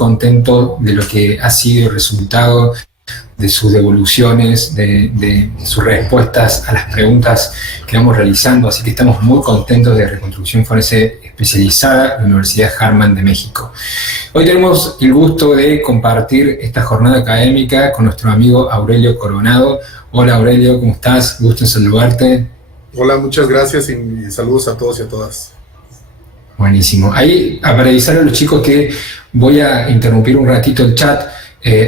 contento de lo que ha sido el resultado de sus devoluciones, de sus respuestas a las preguntas que vamos realizando, así que estamos muy contentos de Reconstrucción Forense Especializada en la Universidad Harman de México. Hoy tenemos el gusto de compartir esta jornada académica con nuestro amigo Aurelio Coronado. Hola Aurelio, ¿cómo estás? Gusto en saludarte. Hola, muchas gracias y saludos a todos y a todas. Buenísimo. Ahí, para avisar a los chicos que voy a interrumpir un ratito el chat,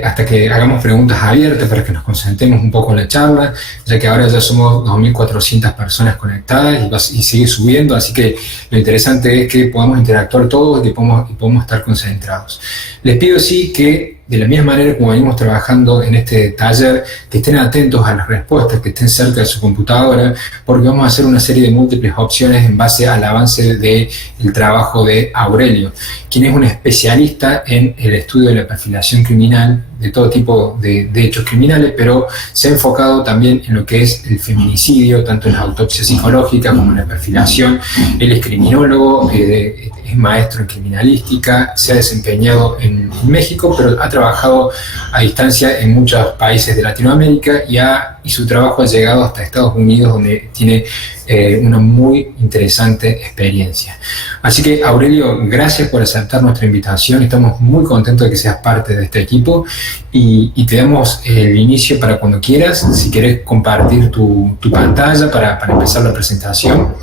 hasta que hagamos preguntas abiertas para que nos concentremos un poco en la charla, ya que ahora ya somos 2.400 personas conectadas y sigue subiendo, así que lo interesante es que podamos interactuar todos y podamos estar concentrados. Les pido sí que, de la misma manera como venimos trabajando en este taller, que estén atentos a las respuestas, que estén cerca de su computadora, porque vamos a hacer una serie de múltiples opciones en base al avance del trabajo de Aurelio, quien es un especialista en el estudio de la perfilación criminal, de todo tipo de hechos criminales, pero se ha enfocado también en lo que es el feminicidio, tanto en la autopsia psicológica como en la perfilación. Él es criminólogo, es maestro en criminalística, se ha desempeñado en México, pero ha trabajado a distancia en muchos países de Latinoamérica y su trabajo ha llegado hasta Estados Unidos, donde tiene una muy interesante experiencia. Así que, Aurelio, gracias por aceptar nuestra invitación. Estamos muy contentos de que seas parte de este equipo y te damos el inicio para cuando quieras, si quieres compartir tu pantalla para empezar la presentación.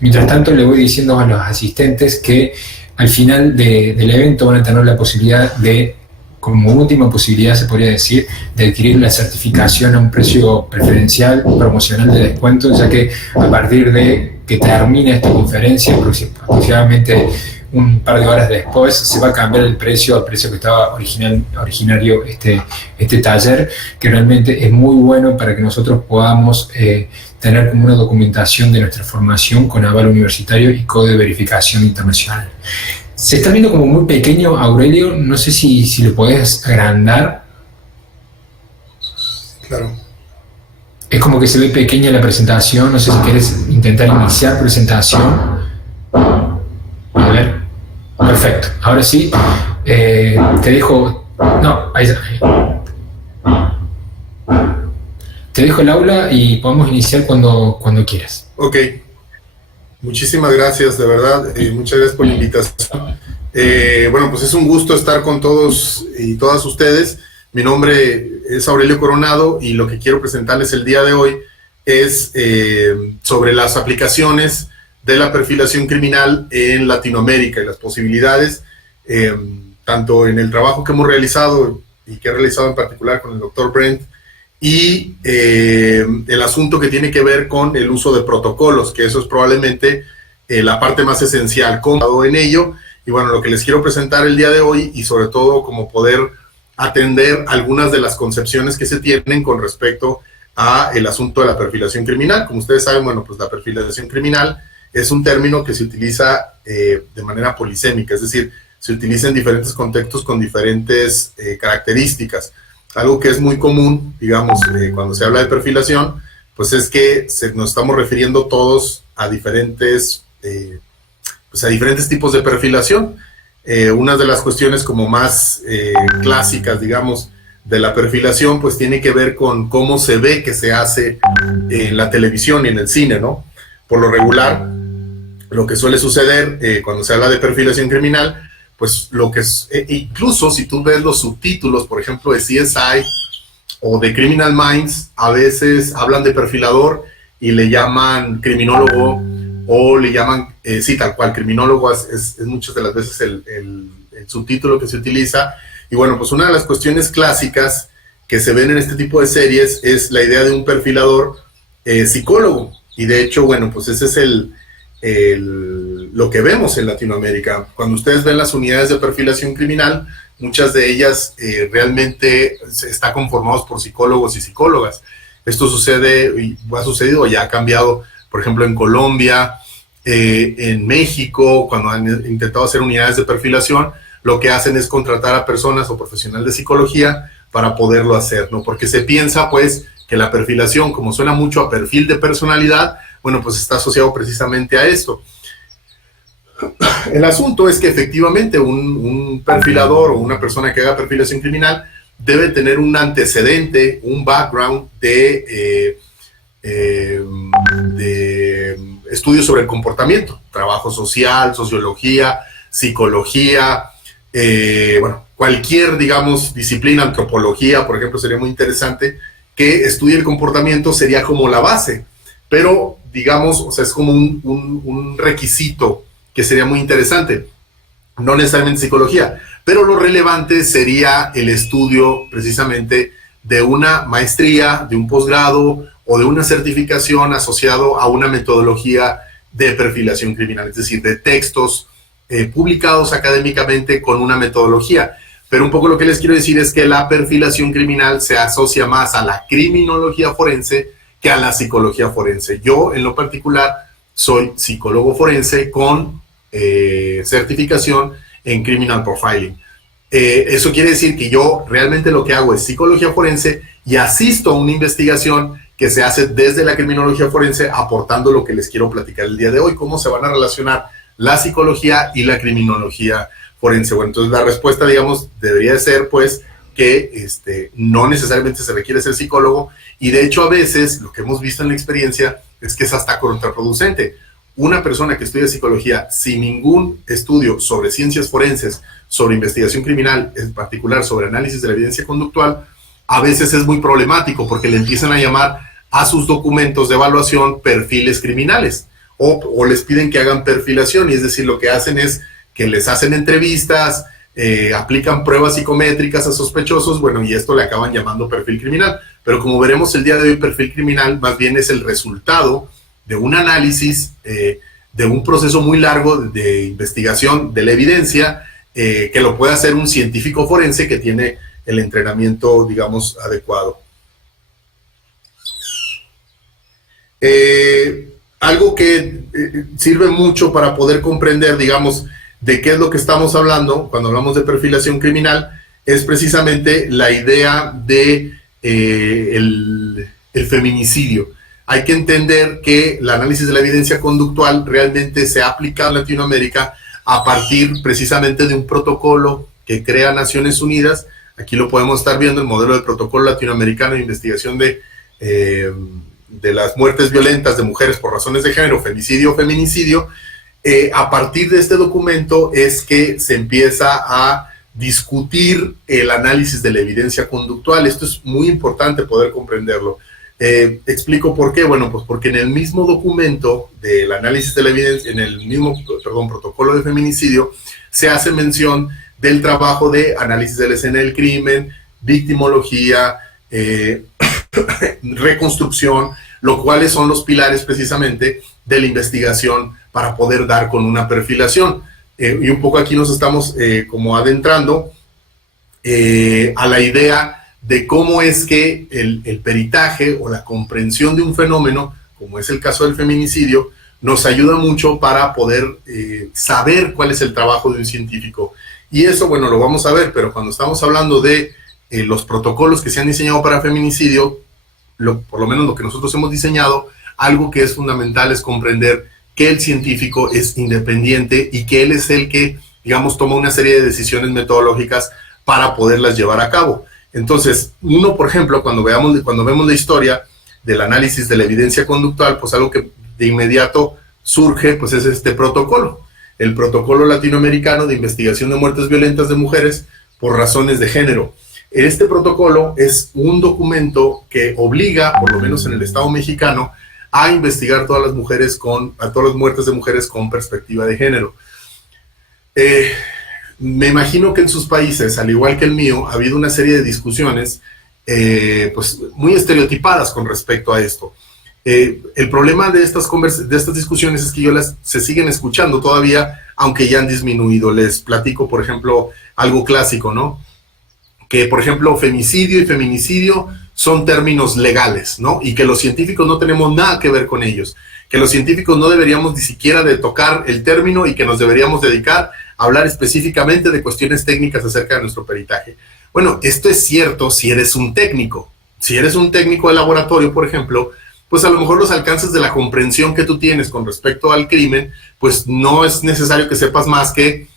Mientras tanto, le voy diciendo a los asistentes que al final del evento van a tener la posibilidad de, como última posibilidad se podría decir, de adquirir la certificación a un precio preferencial, promocional de descuento, ya que a partir de que termine esta conferencia, aproximadamente un par de horas después, se va a cambiar el precio al precio que estaba originario este taller, que realmente es muy bueno para que nosotros podamos tener como una documentación de nuestra formación con aval universitario y código de verificación internacional. Se está viendo como muy pequeño, Aurelio, no sé si lo podés agrandar. Claro. Es como que se ve pequeña la presentación, no sé si querés intentar iniciar presentación. A ver, perfecto, ahora sí, te dejo, no, ahí está. Te dejo el aula y podemos iniciar cuando quieras. Ok. Muchísimas gracias, de verdad, muchas gracias por la invitación. Bueno, pues es un gusto estar con todos y todas ustedes. Mi nombre es Aurelio Coronado y lo que quiero presentarles el día de hoy es sobre las aplicaciones de la perfilación criminal en Latinoamérica y las posibilidades, tanto en el trabajo que hemos realizado y que he realizado en particular con el doctor Brent, y el asunto que tiene que ver con el uso de protocolos, que eso es probablemente la parte más esencial en ello. Y bueno, lo que les quiero presentar el día de hoy, y sobre todo como poder atender algunas de las concepciones que se tienen con respecto a el asunto de la perfilación criminal. Como ustedes saben, bueno, pues la perfilación criminal es un término que se utiliza de manera polisémica, es decir, se utiliza en diferentes contextos con diferentes características. Algo que es muy común, digamos, cuando se habla de perfilación, pues es que nos estamos refiriendo todos a diferentes tipos de perfilación. Una de las cuestiones como más clásicas, digamos, de la perfilación, pues tiene que ver con cómo se ve que se hace en la televisión y en el cine, ¿no? Por lo regular, lo que suele suceder cuando se habla de perfilación criminal, pues lo que es, incluso si tú ves los subtítulos, por ejemplo, de CSI o de Criminal Minds, a veces hablan de perfilador y le llaman criminólogo, o le llaman, sí, tal cual, criminólogo es muchas de las veces el subtítulo que se utiliza. Y bueno, pues una de las cuestiones clásicas que se ven en este tipo de series es la idea de un perfilador psicólogo. Y de hecho, bueno, pues ese es lo que vemos en Latinoamérica. Cuando ustedes ven las unidades de perfilación criminal, muchas de ellas realmente están conformadas por psicólogos y psicólogas. Esto sucede, y ha sucedido, ya ha cambiado, por ejemplo, en Colombia, en México, cuando han intentado hacer unidades de perfilación, lo que hacen es contratar a personas o profesionales de psicología para poderlo hacer, ¿no? Porque se piensa, pues, que la perfilación, como suena mucho a perfil de personalidad, bueno, pues está asociado precisamente a esto. El asunto es que efectivamente un perfilador o una persona que haga perfilación criminal debe tener un antecedente, un background de estudios sobre el comportamiento, trabajo social, sociología, psicología, bueno, cualquier, digamos, disciplina, antropología, por ejemplo, sería muy interesante que estudie el comportamiento, sería como la base, pero, digamos, o sea, es como un requisito que sería muy interesante, no necesariamente psicología, pero lo relevante sería el estudio precisamente de una maestría, de un posgrado o de una certificación asociado a una metodología de perfilación criminal, es decir, de textos publicados académicamente con una metodología. Pero un poco lo que les quiero decir es que la perfilación criminal se asocia más a la criminología forense que a la psicología forense. Yo, en lo particular, soy psicólogo forense con certificación en Criminal Profiling. Eso quiere decir que yo realmente lo que hago es psicología forense y asisto a una investigación que se hace desde la criminología forense, aportando lo que les quiero platicar el día de hoy, cómo se van a relacionar la psicología y la criminología forense. Bueno, entonces la respuesta, digamos, debería de ser, pues, que no necesariamente se requiere ser psicólogo, y de hecho a veces lo que hemos visto en la experiencia es que es hasta contraproducente. Una persona que estudia psicología sin ningún estudio sobre ciencias forenses, sobre investigación criminal, en particular sobre análisis de la evidencia conductual, a veces es muy problemático porque le empiezan a llamar a sus documentos de evaluación perfiles criminales o les piden que hagan perfilación, y es decir, lo que hacen es que les hacen entrevistas, aplican pruebas psicométricas a sospechosos, bueno, y esto le acaban llamando perfil criminal. Pero como veremos el día de hoy, perfil criminal más bien es el resultado de un análisis, de un proceso muy largo de investigación de la evidencia, que lo puede hacer un científico forense que tiene el entrenamiento, digamos, adecuado. Algo que sirve mucho para poder comprender, digamos, de qué es lo que estamos hablando cuando hablamos de perfilación criminal, es precisamente la idea de el feminicidio. Hay que entender que el análisis de la evidencia conductual realmente se ha aplicado en Latinoamérica a partir precisamente de un protocolo que crea Naciones Unidas. Aquí lo podemos estar viendo, el modelo del protocolo latinoamericano de investigación de las muertes violentas de mujeres por razones de género, femicidio o feminicidio. A partir de este documento es que se empieza a discutir el análisis de la evidencia conductual. Esto es muy importante poder comprenderlo. Explico por qué. Bueno, pues porque en el mismo documento del análisis de la evidencia, en el mismo, protocolo de feminicidio, se hace mención del trabajo de análisis de la escena del crimen, victimología, reconstrucción, lo cuales son los pilares precisamente de la investigación para poder dar con una perfilación. Y un poco aquí nos estamos como adentrando a la idea de cómo es que el peritaje o la comprensión de un fenómeno, como es el caso del feminicidio, nos ayuda mucho para poder saber cuál es el trabajo de un científico. Y eso, bueno, lo vamos a ver, pero cuando estamos hablando de los protocolos que se han diseñado para feminicidio, por lo menos lo que nosotros hemos diseñado, algo que es fundamental es comprender que el científico es independiente y que él es el que, digamos, toma una serie de decisiones metodológicas para poderlas llevar a cabo. Entonces, uno, por ejemplo, cuando vemos la historia del análisis de la evidencia conductual, pues algo que de inmediato surge, pues es este protocolo, el protocolo latinoamericano de investigación de muertes violentas de mujeres por razones de género. Este protocolo es un documento que obliga, por lo menos en el Estado mexicano, a investigar todas las muertes de mujeres con perspectiva de género. Me imagino que en sus países, al igual que el mío, ha habido una serie de discusiones pues muy estereotipadas con respecto a esto. El problema de estas discusiones es que se siguen escuchando todavía, aunque ya han disminuido. Les platico, por ejemplo, algo clásico, ¿no? Que, por ejemplo, femicidio y feminicidio son términos legales, ¿no? Y que los científicos no tenemos nada que ver con ellos, que los científicos no deberíamos ni siquiera de tocar el término y que nos deberíamos dedicar a hablar específicamente de cuestiones técnicas acerca de nuestro peritaje. Bueno, esto es cierto si eres un técnico. Si eres un técnico de laboratorio, por ejemplo, pues a lo mejor los alcances de la comprensión que tú tienes con respecto al crimen, pues no es necesario que sepas más que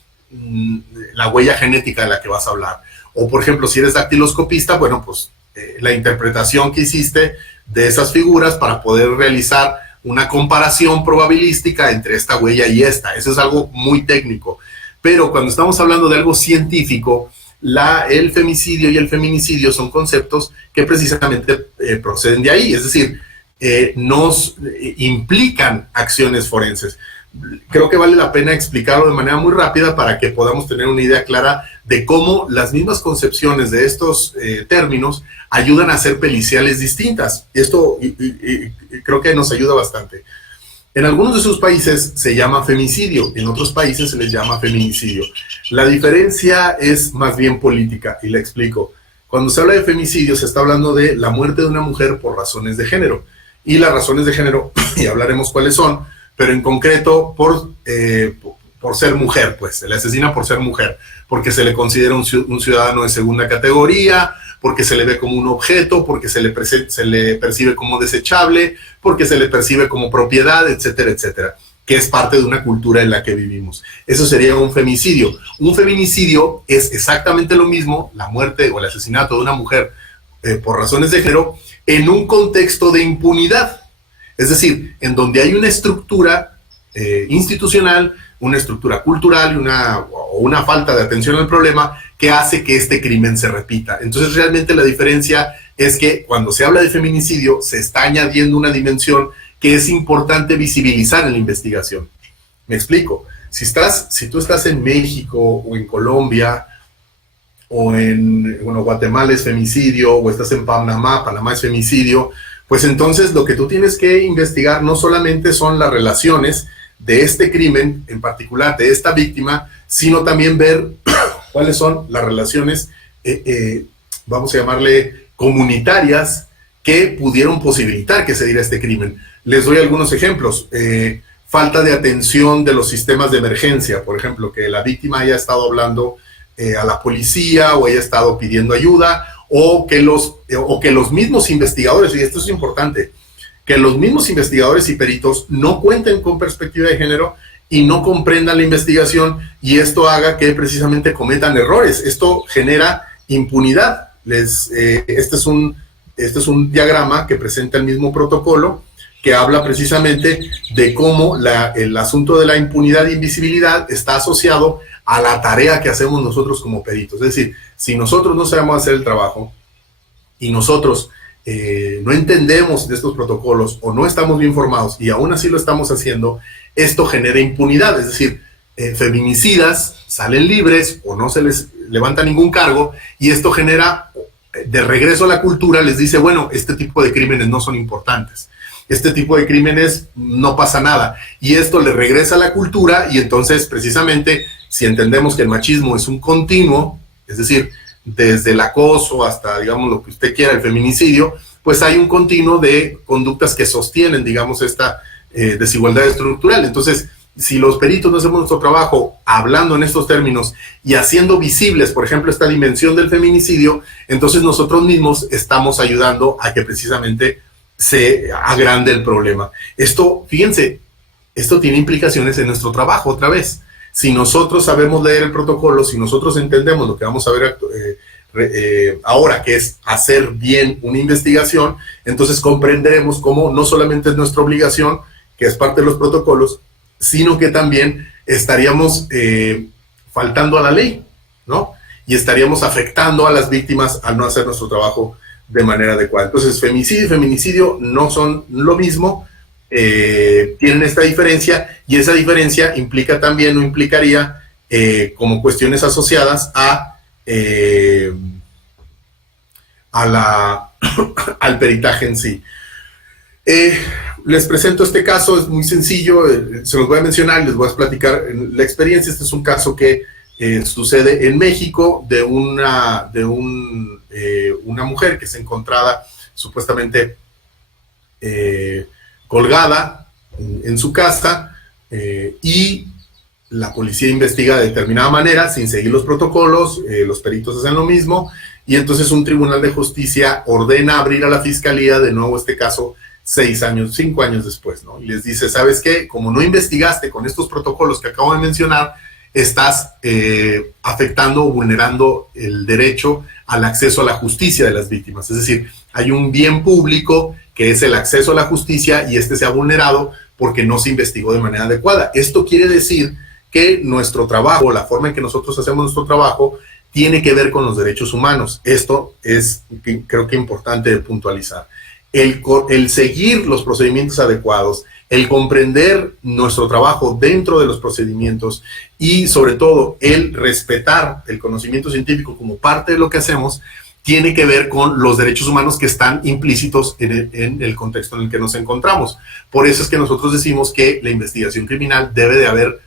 la huella genética de la que vas a hablar. O por ejemplo, si eres dactiloscopista, bueno, pues la interpretación que hiciste de esas figuras para poder realizar una comparación probabilística entre esta huella y esta. Eso es algo muy técnico. Pero cuando estamos hablando de algo científico, el femicidio y el feminicidio son conceptos que precisamente proceden de ahí, es decir, nos implican acciones forenses. Creo que vale la pena explicarlo de manera muy rápida para que podamos tener una idea clara de cómo las mismas concepciones de estos términos ayudan a hacer periciales distintas. Esto creo que nos ayuda bastante. En algunos de sus países se llama femicidio, en otros países se les llama feminicidio. La diferencia es más bien política, y la explico. Cuando se habla de femicidio, se está hablando de la muerte de una mujer por razones de género. Y las razones de género, y hablaremos cuáles son, pero en concreto por ser mujer, pues, se le asesina por ser mujer, porque se le considera un ciudadano de segunda categoría, porque se le ve como un objeto, porque se le percibe como desechable, porque se le percibe como propiedad, etcétera, etcétera, que es parte de una cultura en la que vivimos. Eso sería un femicidio. Un feminicidio es exactamente lo mismo, la muerte o el asesinato de una mujer por razones de género, en un contexto de impunidad. Es decir, en donde hay una estructura institucional, una estructura cultural o una falta de atención al problema que hace que este crimen se repita. Entonces, realmente la diferencia es que cuando se habla de feminicidio, se está añadiendo una dimensión que es importante visibilizar en la investigación. Me explico. Si tú estás en México o en Colombia o en Guatemala es femicidio, o estás en Panamá es femicidio, pues entonces lo que tú tienes que investigar no solamente son las relaciones de este crimen, en particular de esta víctima, sino también ver cuáles son las relaciones, vamos a llamarle comunitarias, que pudieron posibilitar que se diera este crimen. Les doy algunos ejemplos. Falta de atención de los sistemas de emergencia, por ejemplo, que la víctima haya estado hablando a la policía o haya estado pidiendo ayuda, o que los mismos investigadores, y esto es importante, que los mismos investigadores y peritos no cuenten con perspectiva de género y no comprendan la investigación, y esto haga que precisamente cometan errores. Esto genera impunidad. Este es un diagrama que presenta el mismo protocolo, que habla precisamente de cómo el asunto de la impunidad e invisibilidad está asociado a la tarea que hacemos nosotros como peritos. Es decir, si nosotros no sabemos hacer el trabajo y nosotros no entendemos de estos protocolos o no estamos bien formados y aún así lo estamos haciendo, esto genera impunidad. Es decir, feminicidas salen libres o no se les levanta ningún cargo, y esto genera, de regreso a la cultura, les dice, bueno, este tipo de crímenes no son importantes. Este tipo de crímenes no pasa nada, y esto le regresa a la cultura. Y entonces, precisamente, si entendemos que el machismo es un continuo, es decir, desde el acoso hasta, digamos, lo que usted quiera, el feminicidio, pues hay un continuo de conductas que sostienen, digamos, esta desigualdad estructural. Entonces, si los peritos no hacemos nuestro trabajo hablando en estos términos y haciendo visibles, por ejemplo, esta dimensión del feminicidio, entonces nosotros mismos estamos ayudando a que precisamente se agrande el problema. Esto, fíjense, esto tiene implicaciones en nuestro trabajo otra vez. Si nosotros sabemos leer el protocolo, si nosotros entendemos lo que vamos a ver ahora, que es hacer bien una investigación, entonces comprenderemos cómo no solamente es nuestra obligación, que es parte de los protocolos, sino que también estaríamos faltando a la ley, ¿no? Y estaríamos afectando a las víctimas al no hacer nuestro trabajo de manera adecuada. Entonces, femicidio y feminicidio no son lo mismo, tienen esta diferencia, y esa diferencia implica también, o implicaría, como cuestiones asociadas al peritaje en sí. Les presento este caso, es muy sencillo, se los voy a mencionar y les voy a platicar la experiencia. Este es un caso que sucede en México de una mujer que es encontrada supuestamente colgada en su casa, y la policía investiga de determinada manera sin seguir los protocolos, los peritos hacen lo mismo, y entonces un tribunal de justicia ordena abrir a la fiscalía de nuevo este caso 6 años, 5 años después, ¿no? Y les dice, ¿sabes qué? Como no investigaste con estos protocolos que acabo de mencionar, estás afectando o vulnerando el derecho al acceso a la justicia de las víctimas. Es decir, hay un bien público que es el acceso a la justicia y este se ha vulnerado porque no se investigó de manera adecuada. Esto quiere decir que nuestro trabajo, la forma en que nosotros hacemos nuestro trabajo, tiene que ver con los derechos humanos. Esto es, creo que, importante de puntualizar. El seguir los procedimientos adecuados, el comprender nuestro trabajo dentro de los procedimientos y, sobre todo, el respetar el conocimiento científico como parte de lo que hacemos, tiene que ver con los derechos humanos que están implícitos en el contexto en el que nos encontramos. Por eso es que nosotros decimos que la investigación criminal debe de haber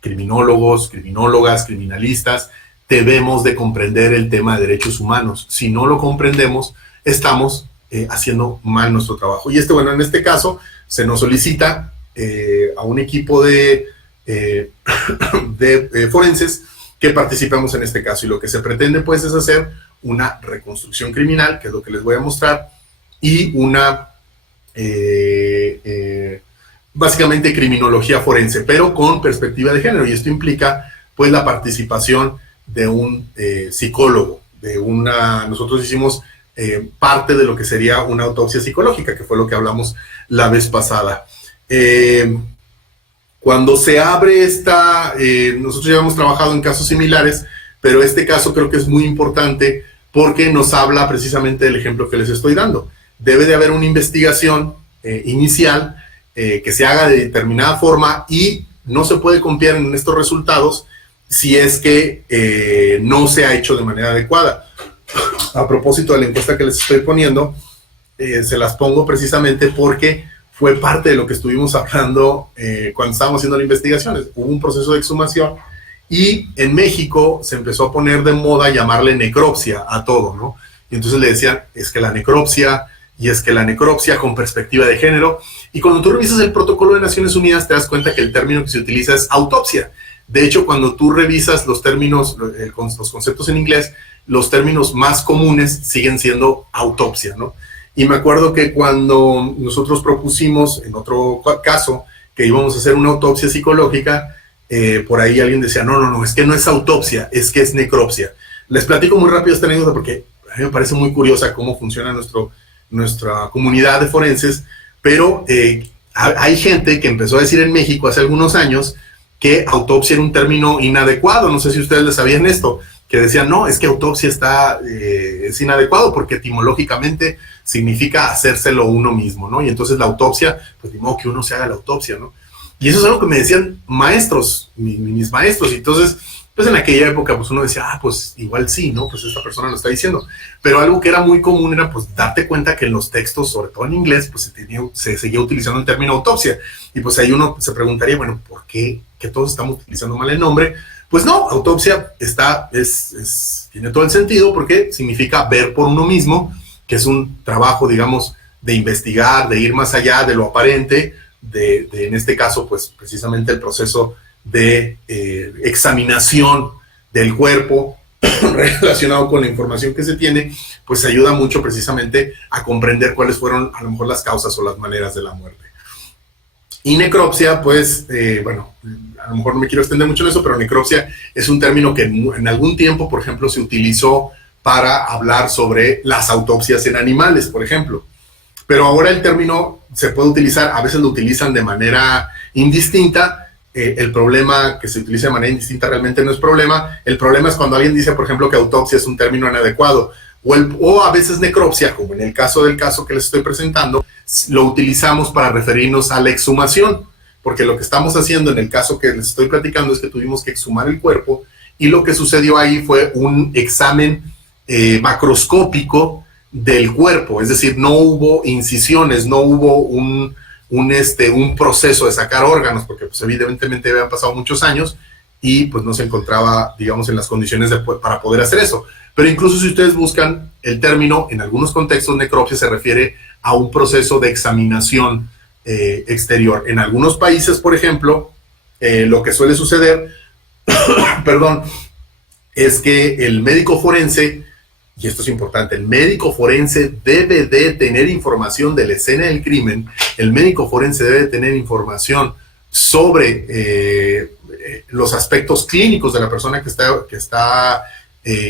criminólogos, criminólogas, criminalistas. Debemos de comprender el tema de derechos humanos. Si no lo comprendemos, estamos haciendo mal nuestro trabajo. Y bueno, en este caso, se nos solicita a un equipo de forenses que participemos en este caso. Y lo que se pretende, pues, es hacer una reconstrucción criminal, que es lo que les voy a mostrar, y una, básicamente, criminología forense, pero con perspectiva de género. Y esto implica, pues, la participación de un psicólogo, nosotros hicimos parte de lo que sería una autopsia psicológica, que fue lo que hablamos la vez pasada. Cuando se abre nosotros ya hemos trabajado en casos similares, pero este caso creo que es muy importante porque nos habla precisamente del ejemplo que les estoy dando. Debe de haber una investigación inicial que se haga de determinada forma y no se puede confiar en estos resultados si es que no se ha hecho de manera adecuada. A propósito de la encuesta que les estoy poniendo, se las pongo precisamente porque fue parte de lo que estuvimos hablando cuando estábamos haciendo las investigaciones. Hubo un proceso de exhumación y en México se empezó a poner de moda llamarle necropsia a todo, ¿no? Y entonces le decían, es que la necropsia con perspectiva de género. Y cuando tú revisas el protocolo de Naciones Unidas, te das cuenta que el término que se utiliza es autopsia. De hecho, cuando tú revisas los términos, los conceptos en inglés, los términos más comunes siguen siendo autopsia, ¿no? Y me acuerdo que cuando nosotros propusimos, en otro caso, que íbamos a hacer una autopsia psicológica, por ahí alguien decía, no, es que no es autopsia, es que es necropsia. Les platico muy rápido esta anécdota porque a mí me parece muy curiosa cómo funciona nuestra comunidad de forenses, pero hay gente que empezó a decir en México hace algunos años que autopsia era un término inadecuado. No sé si ustedes les sabían esto, que decían, no, es que autopsia es inadecuado porque etimológicamente significa hacérselo uno mismo, ¿no? Y entonces la autopsia, pues de modo que uno se haga la autopsia, ¿no? Y eso es algo que me decían maestros, mis maestros, y entonces, pues en aquella época, pues uno decía, pues igual sí, ¿no? Pues esta persona lo está diciendo. Pero algo que era muy común era, pues, darte cuenta que en los textos, sobre todo en inglés, pues se seguía utilizando el término autopsia. Y pues ahí uno se preguntaría, bueno, ¿por qué? ¿Que todos estamos utilizando mal el nombre? Pues no, autopsia tiene todo el sentido porque significa ver por uno mismo, que es un trabajo, digamos, de investigar, de ir más allá de lo aparente, en este caso, pues precisamente el proceso de examinación del cuerpo relacionado con la información que se tiene, pues ayuda mucho precisamente a comprender cuáles fueron a lo mejor las causas o las maneras de la muerte. Y necropsia, pues, bueno, a lo mejor no me quiero extender mucho en eso, pero necropsia es un término que en algún tiempo, por ejemplo, se utilizó para hablar sobre las autopsias en animales, por ejemplo. Pero ahora el término se puede utilizar, a veces lo utilizan de manera indistinta. El problema que se utiliza de manera indistinta realmente no es problema. El problema es cuando alguien dice, por ejemplo, que autopsia es un término inadecuado. O a veces necropsia, como en el caso que les estoy presentando, lo utilizamos para referirnos a la exhumación, porque lo que estamos haciendo en el caso que les estoy platicando es que tuvimos que exhumar el cuerpo y lo que sucedió ahí fue un examen macroscópico del cuerpo, es decir, no hubo incisiones, no hubo un proceso de sacar órganos, porque pues evidentemente habían pasado muchos años y pues no se encontraba, digamos, en las condiciones para poder hacer eso. Pero incluso si ustedes buscan el término, en algunos contextos necropsia se refiere a un proceso de examinación exterior. En algunos países, por ejemplo, lo que suele suceder, perdón, es que el médico forense y esto es importante, el médico forense debe de tener información de la escena del crimen, el médico forense debe de tener información sobre los aspectos clínicos de la persona que está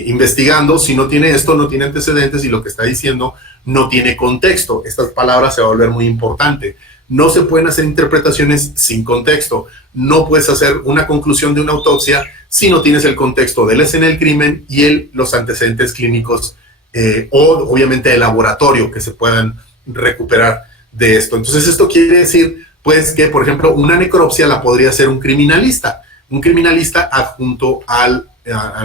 investigando. Si no tiene esto, no tiene antecedentes y lo que está diciendo no tiene contexto. Estas palabras se va a volver muy importante. No se pueden hacer interpretaciones sin contexto. No puedes hacer una conclusión de una autopsia si no tienes el contexto de la escena del crimen y los antecedentes clínicos o obviamente de laboratorio que se puedan recuperar de esto. Entonces esto quiere decir pues que, por ejemplo, una necropsia la podría hacer un criminalista adjunto al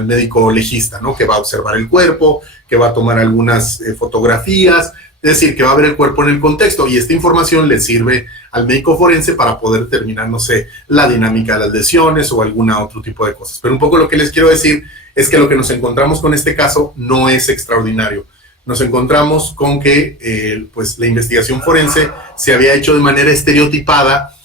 médico legista, ¿no? Que va a observar el cuerpo, que va a tomar algunas fotografías, es decir, que va a ver el cuerpo en el contexto, y esta información le sirve al médico forense para poder determinar, no sé, la dinámica de las lesiones o algún otro tipo de cosas. Pero un poco lo que les quiero decir es que lo que nos encontramos con este caso no es extraordinario. Nos encontramos con que pues la investigación forense se había hecho de manera estereotipada,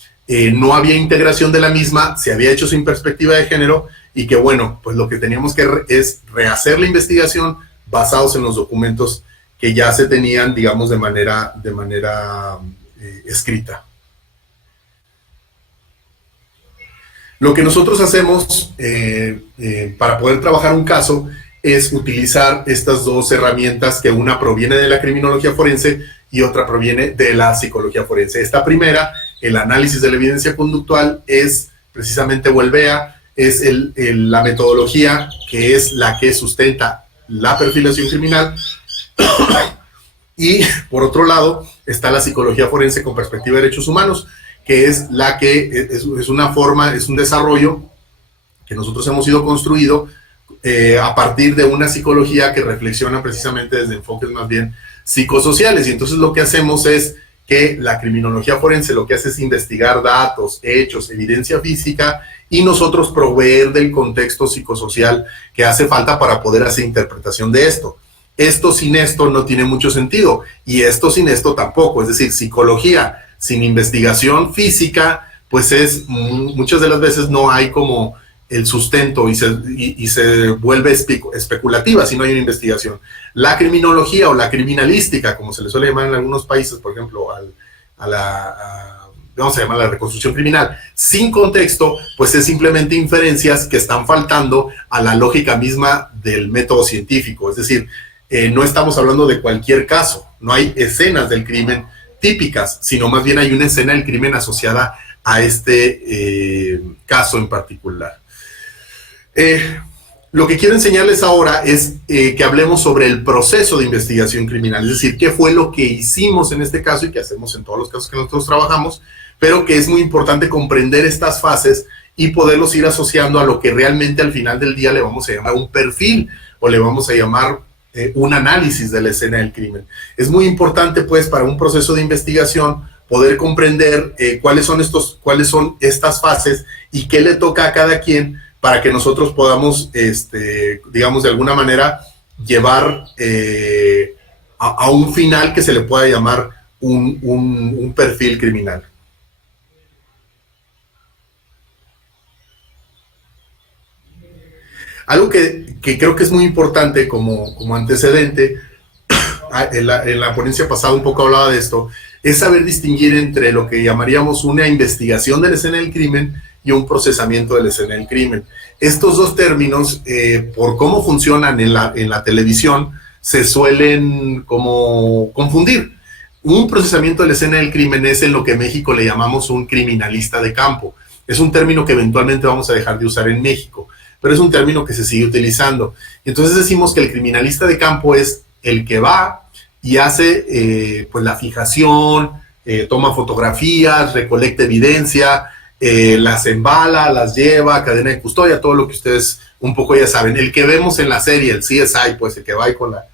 no había integración de la misma, se había hecho sin perspectiva de género, y que bueno, pues lo que teníamos que es rehacer la investigación basados en los documentos que ya se tenían, digamos, de manera escrita. Lo que nosotros hacemos para poder trabajar un caso es utilizar estas dos herramientas, que una proviene de la criminología forense y otra proviene de la psicología forense. Esta primera, el análisis de la evidencia conductual, es precisamente Welbea, es la metodología que es la que sustenta la perfilación criminal. Y por otro lado está la psicología forense con perspectiva de derechos humanos, que es la que es una forma, es un desarrollo que nosotros hemos ido construido a partir de una psicología que reflexiona precisamente desde enfoques más bien psicosociales. Y entonces lo que hacemos es que la criminología forense lo que hace es investigar datos, hechos, evidencia física, y nosotros proveer del contexto psicosocial que hace falta para poder hacer interpretación de esto. Esto sin esto no tiene mucho sentido, y esto sin esto tampoco. Es decir, psicología sin investigación física, pues muchas de las veces no hay como el sustento y se vuelve especulativa si no hay una investigación. La criminología o la criminalística, como se le suele llamar en algunos países, por ejemplo, vamos a llamar la reconstrucción criminal, sin contexto, pues es simplemente inferencias que están faltando a la lógica misma del método científico. Es decir, no estamos hablando de cualquier caso, no hay escenas del crimen típicas, sino más bien hay una escena del crimen asociada a este caso en particular. Lo que quiero enseñarles ahora es que hablemos sobre el proceso de investigación criminal, es decir, qué fue lo que hicimos en este caso y que hacemos en todos los casos que nosotros trabajamos, pero que es muy importante comprender estas fases y poderlos ir asociando a lo que realmente al final del día le vamos a llamar un perfil o le vamos a llamar un análisis de la escena del crimen. Es muy importante, pues, para un proceso de investigación poder comprender cuáles son estas fases y qué le toca a cada quien, para que nosotros podamos, digamos, de alguna manera llevar a un final que se le pueda llamar un perfil criminal. Algo que creo que es muy importante como antecedente, en la ponencia pasada un poco hablaba de esto, es saber distinguir entre lo que llamaríamos una investigación de la escena del crimen y un procesamiento de la escena del crimen. Estos dos términos, por cómo funcionan en la televisión, se suelen como confundir. Un procesamiento de la escena del crimen es en lo que en México le llamamos un criminalista de campo. Es un término que eventualmente vamos a dejar de usar en México, pero es un término que se sigue utilizando. Entonces decimos que el criminalista de campo es el que va y hace pues la fijación, toma fotografías, recolecta evidencia, las embala, las lleva, cadena de custodia, todo lo que ustedes un poco ya saben. El que vemos en la serie, el CSI, pues el que va ahí con la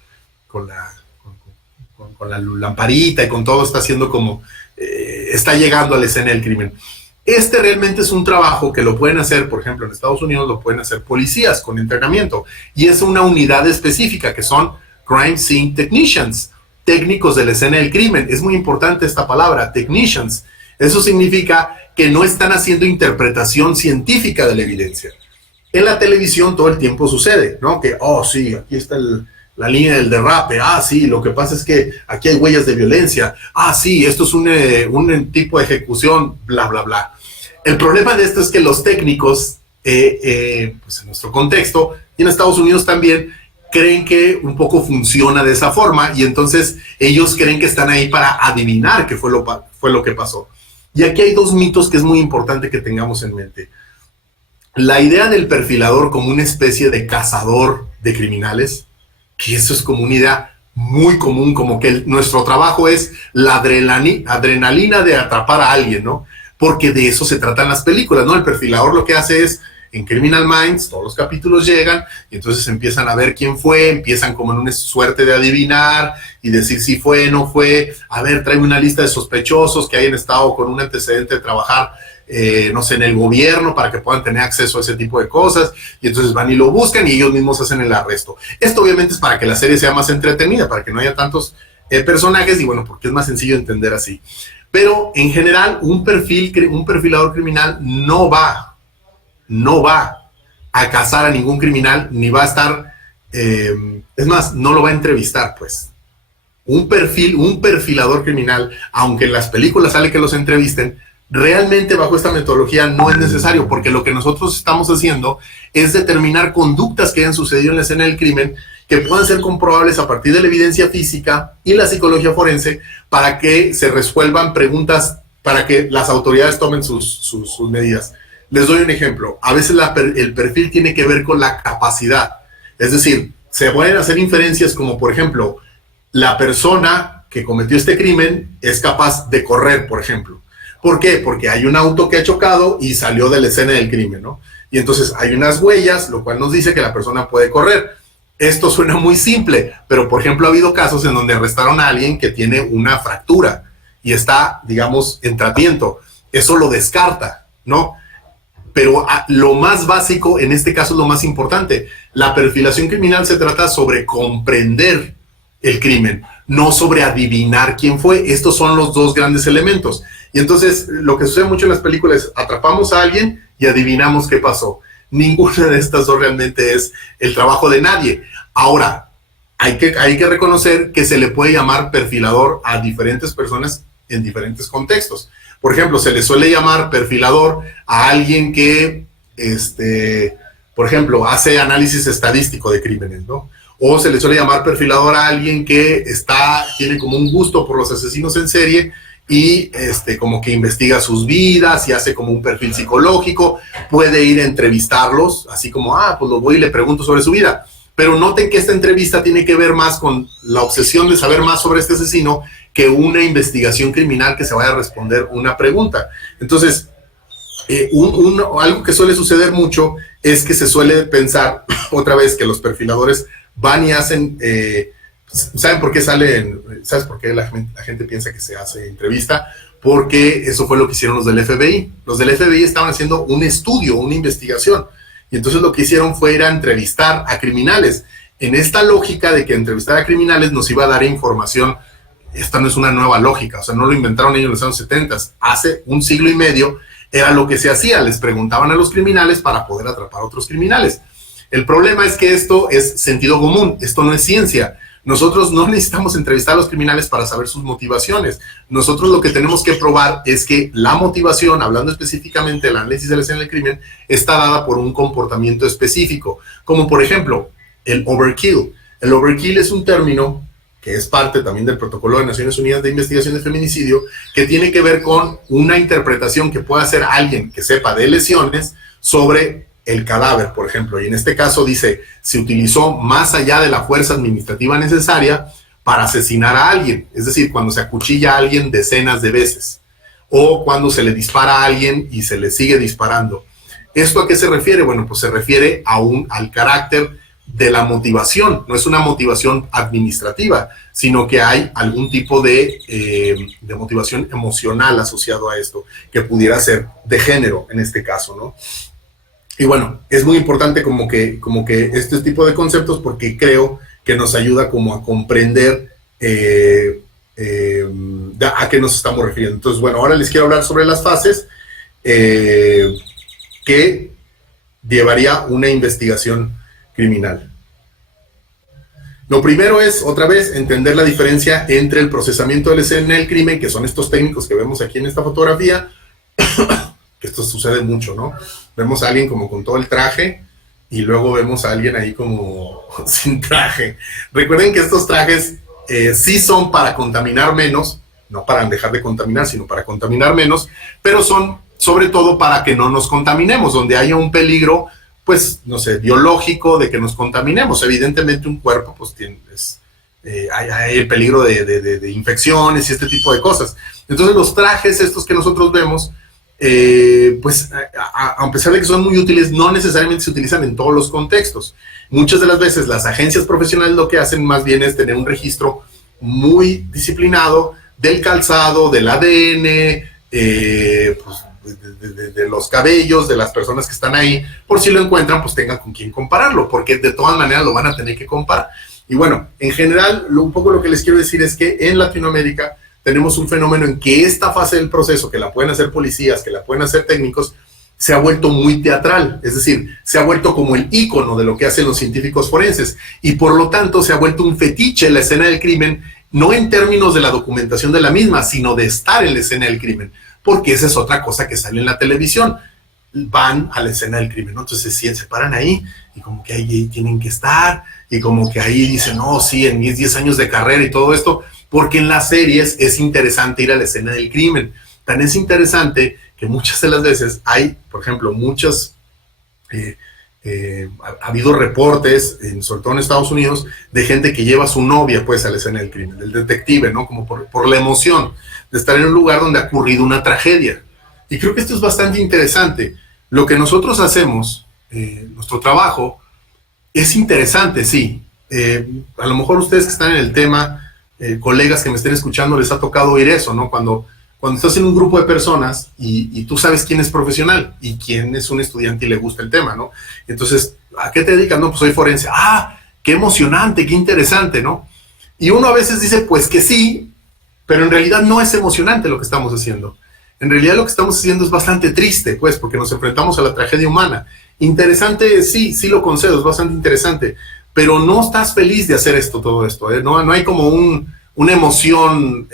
lamparita y con todo, está haciendo como, está llegando a la escena del crimen. Este realmente es un trabajo que lo pueden hacer, por ejemplo, en Estados Unidos lo pueden hacer policías con entrenamiento, y es una unidad específica que son Crime Scene Technicians, técnicos de la escena del crimen. Es muy importante esta palabra, technicians. Eso significa que no están haciendo interpretación científica de la evidencia. En la televisión todo el tiempo sucede, ¿no? Que, oh, sí, aquí está la línea del derrape, sí, lo que pasa es que aquí hay huellas de violencia, sí, esto es un tipo de ejecución, bla, bla, bla. El problema de esto es que los técnicos, pues en nuestro contexto, y en Estados Unidos también, creen que un poco funciona de esa forma, y entonces ellos creen que están ahí para adivinar qué fue lo que pasó. Y aquí hay dos mitos que es muy importante que tengamos en mente. La idea del perfilador como una especie de cazador de criminales, que eso es como una idea muy común, como que nuestro trabajo es la adrenalina de atrapar a alguien, ¿no? Porque de eso se tratan las películas, ¿no? El perfilador lo que hace es, en Criminal Minds, todos los capítulos llegan y entonces empiezan a ver quién fue, empiezan como en una suerte de adivinar y decir si fue, no fue, a ver, tráeme una lista de sospechosos que hayan estado con un antecedente de trabajar, no sé, en el gobierno para que puedan tener acceso a ese tipo de cosas, y entonces van y lo buscan y ellos mismos hacen el arresto. Esto obviamente es para que la serie sea más entretenida, para que no haya tantos personajes y bueno, porque es más sencillo entender así. Pero en general un perfilador criminal no va a cazar a ningún criminal, ni va a estar, es más, no lo va a entrevistar, pues. Un perfilador criminal, aunque en las películas sale que los entrevisten, realmente bajo esta metodología no es necesario, porque lo que nosotros estamos haciendo es determinar conductas que hayan sucedido en la escena del crimen que puedan ser comprobables a partir de la evidencia física y la psicología forense para que se resuelvan preguntas, para que las autoridades tomen sus medidas. Les doy un ejemplo. A veces el perfil tiene que ver con la capacidad. Es decir, se pueden hacer inferencias como, por ejemplo, la persona que cometió este crimen es capaz de correr, por ejemplo. ¿Por qué? Porque hay un auto que ha chocado y salió de la escena del crimen, ¿no? Y entonces hay unas huellas, lo cual nos dice que la persona puede correr. Esto suena muy simple, pero, por ejemplo, ha habido casos en donde arrestaron a alguien que tiene una fractura y está, digamos, en tratamiento. Eso lo descarta, ¿no? Pero lo más básico, en este caso es lo más importante. La perfilación criminal se trata sobre comprender el crimen, no sobre adivinar quién fue. Estos son los dos grandes elementos. Y entonces lo que sucede mucho en las películas es atrapamos a alguien y adivinamos qué pasó. Ninguna de estas dos realmente es el trabajo de nadie. Ahora, hay que reconocer que se le puede llamar perfilador a diferentes personas en diferentes contextos. Por ejemplo, se le suele llamar perfilador a alguien que, por ejemplo, hace análisis estadístico de crímenes, ¿no? O se le suele llamar perfilador a alguien que tiene como un gusto por los asesinos en serie y como que investiga sus vidas y hace como un perfil psicológico, puede ir a entrevistarlos, así como, pues lo voy y le pregunto sobre su vida. Pero noten que esta entrevista tiene que ver más con la obsesión de saber más sobre este asesino que una investigación criminal que se vaya a responder una pregunta. Entonces, algo que suele suceder mucho es que se suele pensar, otra vez, que los perfiladores van y hacen, ¿saben por qué ¿sabes por qué la gente piensa que se hace entrevista? Porque eso fue lo que hicieron los del FBI. Los del FBI estaban haciendo un estudio, una investigación, y entonces lo que hicieron fue ir a entrevistar a criminales. En esta lógica de que entrevistar a criminales nos iba a dar información. Esta no es una nueva lógica, o sea, no lo inventaron ellos en los años 70. Hace un siglo y medio era lo que se hacía, les preguntaban a los criminales para poder atrapar a otros criminales. El problema es que esto es sentido común, esto no es ciencia. Nosotros no necesitamos entrevistar a los criminales para saber sus motivaciones. Nosotros lo que tenemos que probar es que la motivación, hablando específicamente del análisis de la escena del crimen, está dada por un comportamiento específico, como por ejemplo el overkill. El overkill es un término que es parte también del Protocolo de Naciones Unidas de Investigación de Feminicidio, que tiene que ver con una interpretación que pueda hacer alguien que sepa de lesiones sobre el cadáver, por ejemplo. Y en este caso dice, se utilizó más allá de la fuerza administrativa necesaria para asesinar a alguien. Es decir, cuando se acuchilla a alguien decenas de veces, o cuando se le dispara a alguien y se le sigue disparando. ¿Esto a qué se refiere? Bueno, pues se refiere al carácter de la motivación. No es una motivación administrativa, sino que hay algún tipo de motivación emocional asociado a esto, que pudiera ser de género en este caso, ¿no? Y bueno, es muy importante como que este tipo de conceptos, porque creo que nos ayuda como a comprender a qué nos estamos refiriendo. Entonces, bueno, ahora les quiero hablar sobre las fases que llevaría una investigación criminal. Lo primero es, otra vez, entender la diferencia entre el procesamiento de la escena del crimen, que son estos técnicos que vemos aquí en esta fotografía, que esto sucede mucho, ¿no? Vemos a alguien como con todo el traje y luego vemos a alguien ahí como sin traje. Recuerden que estos trajes sí son para contaminar menos, no para dejar de contaminar, sino para contaminar menos, pero son sobre todo para que no nos contaminemos, donde haya un peligro, pues, no sé, biológico de que nos contaminemos. Evidentemente un cuerpo, pues, hay el peligro de infecciones y este tipo de cosas. Entonces los trajes estos que nosotros vemos, pues, a pesar de que son muy útiles, no necesariamente se utilizan en todos los contextos. Muchas de las veces las agencias profesionales lo que hacen más bien es tener un registro muy disciplinado del calzado, del ADN, pues, de los cabellos, de las personas que están ahí, por si lo encuentran, pues tengan con quién compararlo, porque de todas maneras lo van a tener que comparar. Y bueno, en general, un poco lo que les quiero decir es que en Latinoamérica tenemos un fenómeno en que esta fase del proceso, que la pueden hacer policías, que la pueden hacer técnicos, se ha vuelto muy teatral, es decir, se ha vuelto como el ícono de lo que hacen los científicos forenses, y por lo tanto se ha vuelto un fetiche la escena del crimen, no en términos de la documentación de la misma, sino de estar en la escena del crimen, porque esa es otra cosa que sale en la televisión. Van a la escena del crimen, ¿no? Entonces sí, se paran ahí y como que ahí tienen que estar y como que ahí dicen, no, sí, en mis 10 años de carrera y todo esto, porque en las series es interesante ir a la escena del crimen. Tan es interesante que muchas de las veces hay, por ejemplo, ha habido reportes, sobre todo en Estados Unidos, de gente que lleva a su novia pues a la escena del crimen, del detective, ¿no? Como por la emoción de estar en un lugar donde ha ocurrido una tragedia. Y creo que esto es bastante interesante. Lo que nosotros hacemos, nuestro trabajo, es interesante, sí. A lo mejor ustedes que están en el tema, colegas que me estén escuchando, les ha tocado oír eso, ¿no? Cuando estás en un grupo de personas y tú sabes quién es profesional y quién es un estudiante y le gusta el tema, ¿no? Entonces, ¿a qué te dedicas? No, pues soy forense. ¡Ah! ¡Qué emocionante! ¡Qué interesante!, ¿no? Y uno a veces dice, pues que sí, pero en realidad no es emocionante lo que estamos haciendo. En realidad lo que estamos haciendo es bastante triste, pues, porque nos enfrentamos a la tragedia humana. Interesante, sí lo concedo, es bastante interesante, pero no estás feliz de hacer todo esto, ¿eh? No hay como una emoción,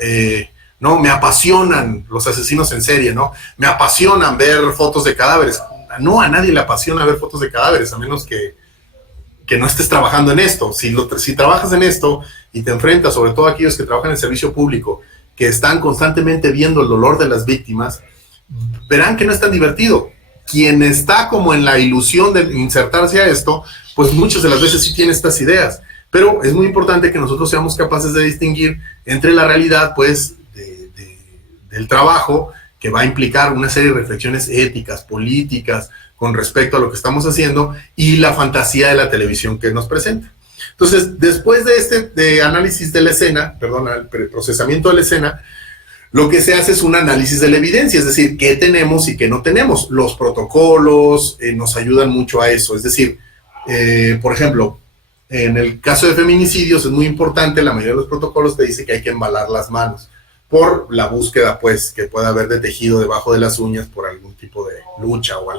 ¿no? Me apasionan los asesinos en serie, ¿no? Me apasionan ver fotos de cadáveres. No, a nadie le apasiona ver fotos de cadáveres, a menos que no estés trabajando en esto. Si trabajas en esto y te enfrentas, sobre todo aquellos que trabajan en el servicio público, que están constantemente viendo el dolor de las víctimas, verán que no es tan divertido. Quien está como en la ilusión de insertarse a esto, pues muchas de las veces sí tiene estas ideas, pero es muy importante que nosotros seamos capaces de distinguir entre la realidad, pues, del trabajo, que va a implicar una serie de reflexiones éticas, políticas, con respecto a lo que estamos haciendo, y la fantasía de la televisión que nos presenta. Entonces, después de análisis de la escena, el procesamiento de la escena, lo que se hace es un análisis de la evidencia, es decir, qué tenemos y qué no tenemos. Los protocolos nos ayudan mucho a eso, es decir, por ejemplo, en el caso de feminicidios es muy importante, la mayoría de los protocolos te dice que hay que embalar las manos por la búsqueda, pues, que pueda haber de tejido debajo de las uñas por algún tipo de lucha o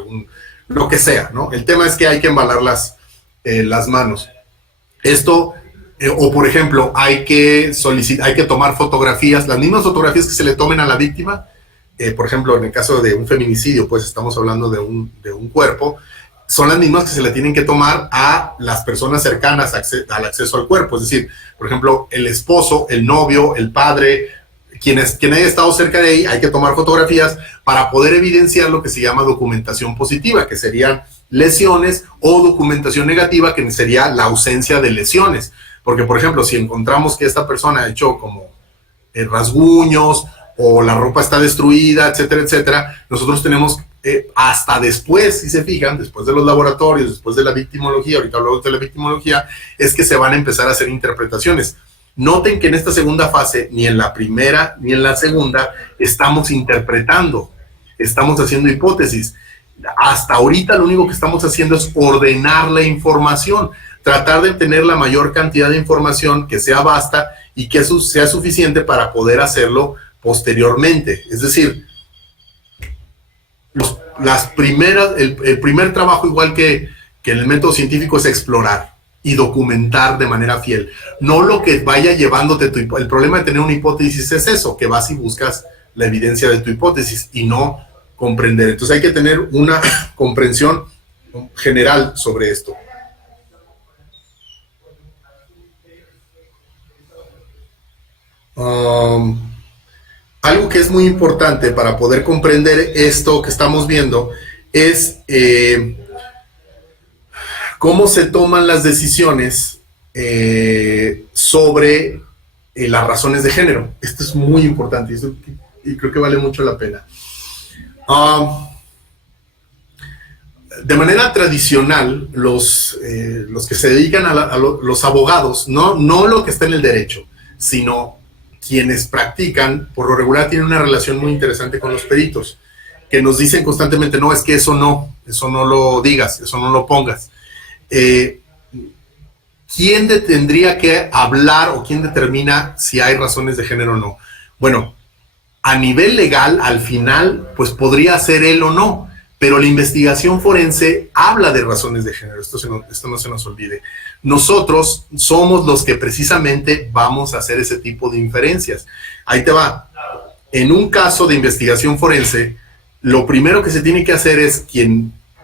lo que sea, ¿no? El tema es que hay que embalar las manos. Esto, o por ejemplo, hay que tomar fotografías, las mismas fotografías que se le tomen a la víctima, por ejemplo, en el caso de un feminicidio, pues estamos hablando de un cuerpo, son las mismas que se le tienen que tomar a las personas cercanas al acceso al cuerpo, es decir, por ejemplo, el esposo, el novio, el padre, quien haya estado cerca de ahí, hay que tomar fotografías para poder evidenciar lo que se llama documentación positiva, que serían lesiones, o documentación negativa, que sería la ausencia de lesiones. Porque, por ejemplo, si encontramos que esta persona ha hecho como rasguños, o la ropa está destruida, etcétera, etcétera, nosotros tenemos hasta después, si se fijan, después de los laboratorios, después de la victimología, ahorita hablamos de la victimología, es que se van a empezar a hacer interpretaciones. Noten que en esta segunda fase, ni en la primera ni en la segunda, estamos interpretando, estamos haciendo hipótesis. Hasta ahorita lo único que estamos haciendo es ordenar la información, tratar de tener la mayor cantidad de información que sea vasta y que sea suficiente para poder hacerlo posteriormente. Es decir, el primer trabajo, igual que en el método científico, es explorar. y documentar de manera fiel. No lo que vaya llevándote el problema de tener una hipótesis es eso, que vas y buscas la evidencia de tu hipótesis y no comprender. Entonces hay que tener una comprensión general sobre esto. Algo que es muy importante para poder comprender esto que estamos viendo es cómo se toman las decisiones sobre las razones de género. Esto es muy importante y creo que vale mucho la pena. De manera tradicional, los que se dedican a los abogados, no lo que está en el derecho, sino quienes practican, por lo regular tienen una relación muy interesante con los peritos, que nos dicen constantemente, no, es que eso no lo digas, eso no lo pongas. ¿Quién tendría que hablar o quién determina si hay razones de género o no? Bueno, a nivel legal, al final, pues podría ser él o no, pero la investigación forense habla de razones de género, esto no se nos olvide. Nosotros somos los que precisamente vamos a hacer ese tipo de inferencias. Ahí te va. En un caso de investigación forense, lo primero que se tiene que hacer es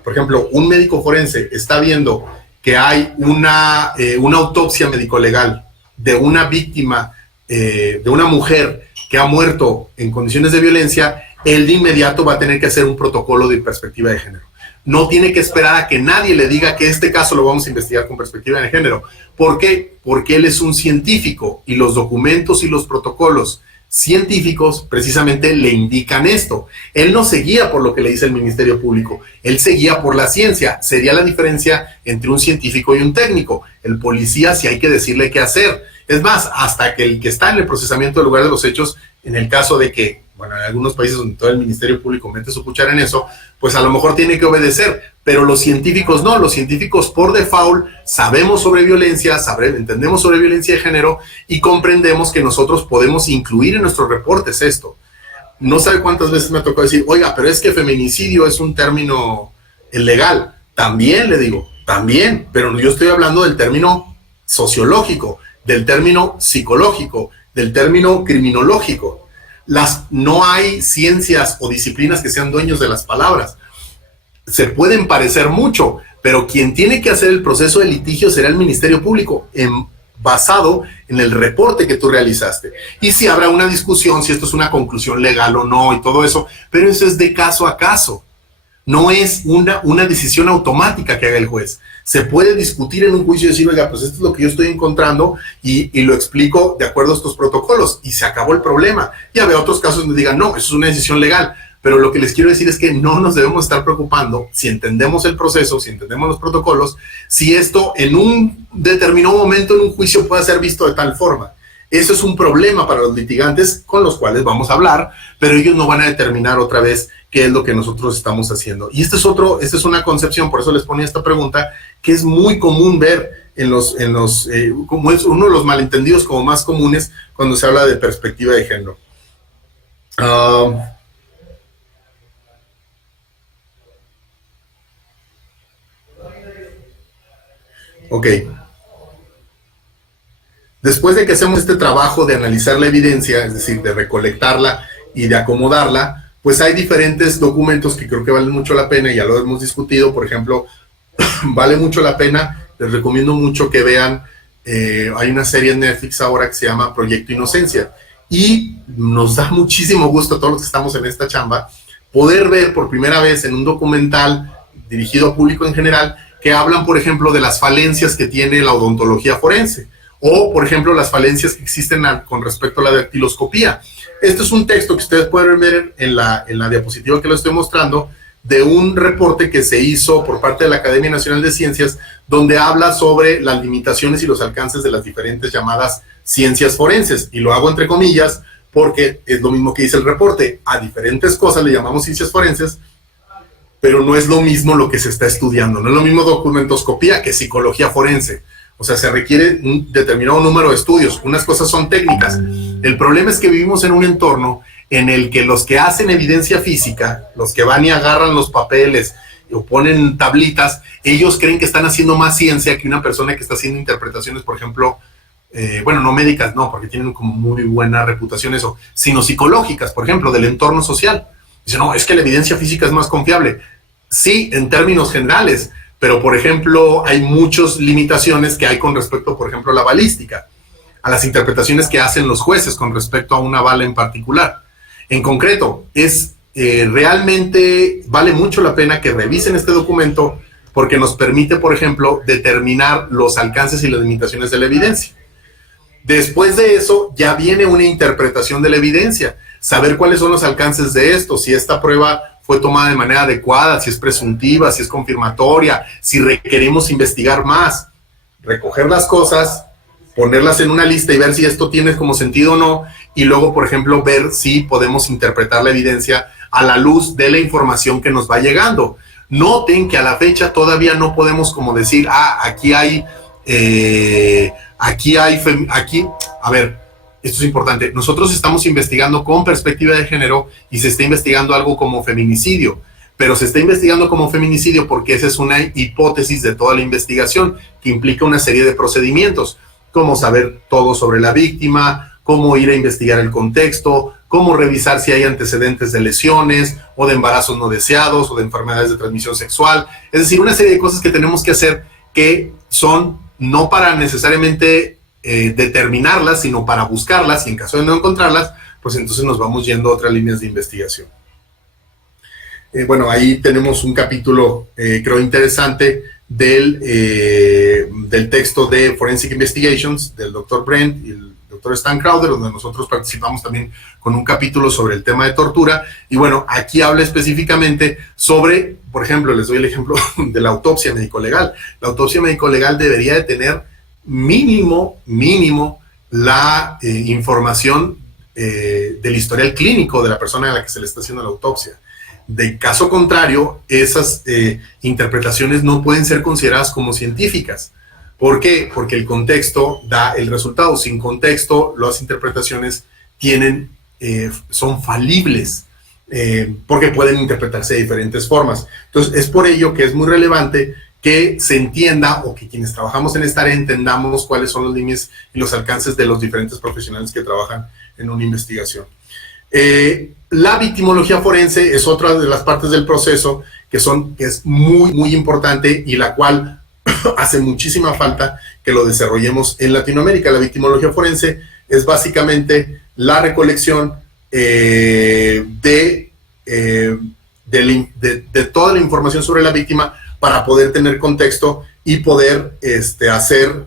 por ejemplo, un médico forense está viendo que hay una autopsia médico-legal de una víctima, de una mujer que ha muerto en condiciones de violencia, él de inmediato va a tener que hacer un protocolo de perspectiva de género. No tiene que esperar a que nadie le diga que este caso lo vamos a investigar con perspectiva de género. ¿Por qué? Porque él es un científico y los documentos y los protocolos científicos precisamente le indican esto. Él no se guía por lo que le dice el Ministerio Público, él se guía por la ciencia. Sería la diferencia entre un científico y un técnico. El policía sí hay que decirle qué hacer. Es más, hasta que el que está en el procesamiento del lugar de los hechos, en el caso de que, bueno, en algunos países donde todo el Ministerio Público mete su cuchara en eso, pues a lo mejor tiene que obedecer, pero los científicos no. Los científicos por default sabemos sobre violencia, entendemos sobre violencia de género y comprendemos que nosotros podemos incluir en nuestros reportes esto. No sabe cuántas veces me tocó decir, oiga, pero es que feminicidio es un término legal. También le digo, también, pero yo estoy hablando del término sociológico, del término psicológico, del término criminológico. No hay ciencias o disciplinas que sean dueños de las palabras. Se pueden parecer mucho, pero quien tiene que hacer el proceso de litigio será el Ministerio Público, basado en el reporte que tú realizaste. Y si habrá una discusión, si esto es una conclusión legal o no y todo eso, pero eso es de caso a caso. No es una decisión automática que haga el juez. Se puede discutir en un juicio y decir, oiga, pues esto es lo que yo estoy encontrando y lo explico de acuerdo a estos protocolos y se acabó el problema. Y habrá otros casos donde digan, no, eso es una decisión legal. Pero lo que les quiero decir es que no nos debemos estar preocupando si entendemos el proceso, si entendemos los protocolos, si esto en un determinado momento en un juicio puede ser visto de tal forma. Eso es un problema para los litigantes con los cuales vamos a hablar, pero ellos no van a determinar otra vez qué es lo que nosotros estamos haciendo. Y esta es una concepción, por eso les ponía esta pregunta, que es muy común ver como es uno de los malentendidos como más comunes cuando se habla de perspectiva de género. Ok. Después de que hacemos este trabajo de analizar la evidencia, es decir, de recolectarla y de acomodarla, pues hay diferentes documentos que creo que valen mucho la pena, y ya lo hemos discutido. Por ejemplo, vale mucho la pena, les recomiendo mucho que vean, hay una serie en Netflix ahora que se llama Proyecto Inocencia, y nos da muchísimo gusto a todos los que estamos en esta chamba poder ver por primera vez en un documental dirigido al público en general, que hablan, por ejemplo, de las falencias que tiene la odontología forense, o, por ejemplo, las falencias que existen con respecto a la dactiloscopía. Esto es un texto que ustedes pueden ver en la diapositiva que les estoy mostrando, de un reporte que se hizo por parte de la Academia Nacional de Ciencias, donde habla sobre las limitaciones y los alcances de las diferentes llamadas ciencias forenses. Y lo hago entre comillas porque es lo mismo que dice el reporte. A diferentes cosas le llamamos ciencias forenses, pero no es lo mismo lo que se está estudiando. No es lo mismo documentoscopía que psicología forense. O sea, se requiere un determinado número de estudios. Unas cosas son técnicas. El problema es que vivimos en un entorno en el que los que hacen evidencia física, los que van y agarran los papeles o ponen tablitas, ellos creen que están haciendo más ciencia que una persona que está haciendo interpretaciones, por ejemplo, bueno, no médicas, no, porque tienen como muy buena reputación eso, sino psicológicas, por ejemplo, del entorno social. Dice, no, es que la evidencia física es más confiable. Sí, en términos generales, pero, por ejemplo, hay muchas limitaciones que hay con respecto, por ejemplo, a la balística, a las interpretaciones que hacen los jueces con respecto a una bala en particular. En concreto, realmente vale mucho la pena que revisen este documento porque nos permite, por ejemplo, determinar los alcances y las limitaciones de la evidencia. Después de eso, ya viene una interpretación de la evidencia, saber cuáles son los alcances de esto, si esta prueba fue tomada de manera adecuada, si es presuntiva, si es confirmatoria, si requerimos investigar más, recoger las cosas, ponerlas en una lista y ver si esto tiene como sentido o no, y luego, por ejemplo, ver si podemos interpretar la evidencia a la luz de la información que nos va llegando. Noten que a la fecha todavía no podemos como decir, aquí, a ver, esto es importante, nosotros estamos investigando con perspectiva de género y se está investigando algo como feminicidio, pero se está investigando como feminicidio porque esa es una hipótesis de toda la investigación que implica una serie de procedimientos, como saber todo sobre la víctima, cómo ir a investigar el contexto, cómo revisar si hay antecedentes de lesiones o de embarazos no deseados o de enfermedades de transmisión sexual, es decir, una serie de cosas que tenemos que hacer que son no para necesariamente determinarlas, sino para buscarlas, y en caso de no encontrarlas, pues entonces nos vamos yendo a otras líneas de investigación. Bueno, ahí tenemos un capítulo, creo, interesante del texto de Forensic Investigations, del Dr. Brent y el Dr. Stan Crowder, donde nosotros participamos también con un capítulo sobre el tema de tortura, y bueno, aquí habla específicamente sobre, por ejemplo, les doy el ejemplo de la autopsia médico-legal. La autopsia médico-legal debería de tener mínimo la información del historial clínico de la persona a la que se le está haciendo la autopsia. De caso contrario, esas interpretaciones no pueden ser consideradas como científicas. ¿Por qué? Porque el contexto da el resultado. Sin contexto, las interpretaciones son falibles, porque pueden interpretarse de diferentes formas. Entonces, es por ello que es muy relevante que se entienda, o que quienes trabajamos en esta área entendamos cuáles son los límites y los alcances de los diferentes profesionales que trabajan en una investigación. La victimología forense es otra de las partes del proceso que es muy importante y la cual hace muchísima falta que lo desarrollemos en Latinoamérica. La victimología forense es básicamente la recolección de toda la información sobre la víctima para poder tener contexto y poder hacer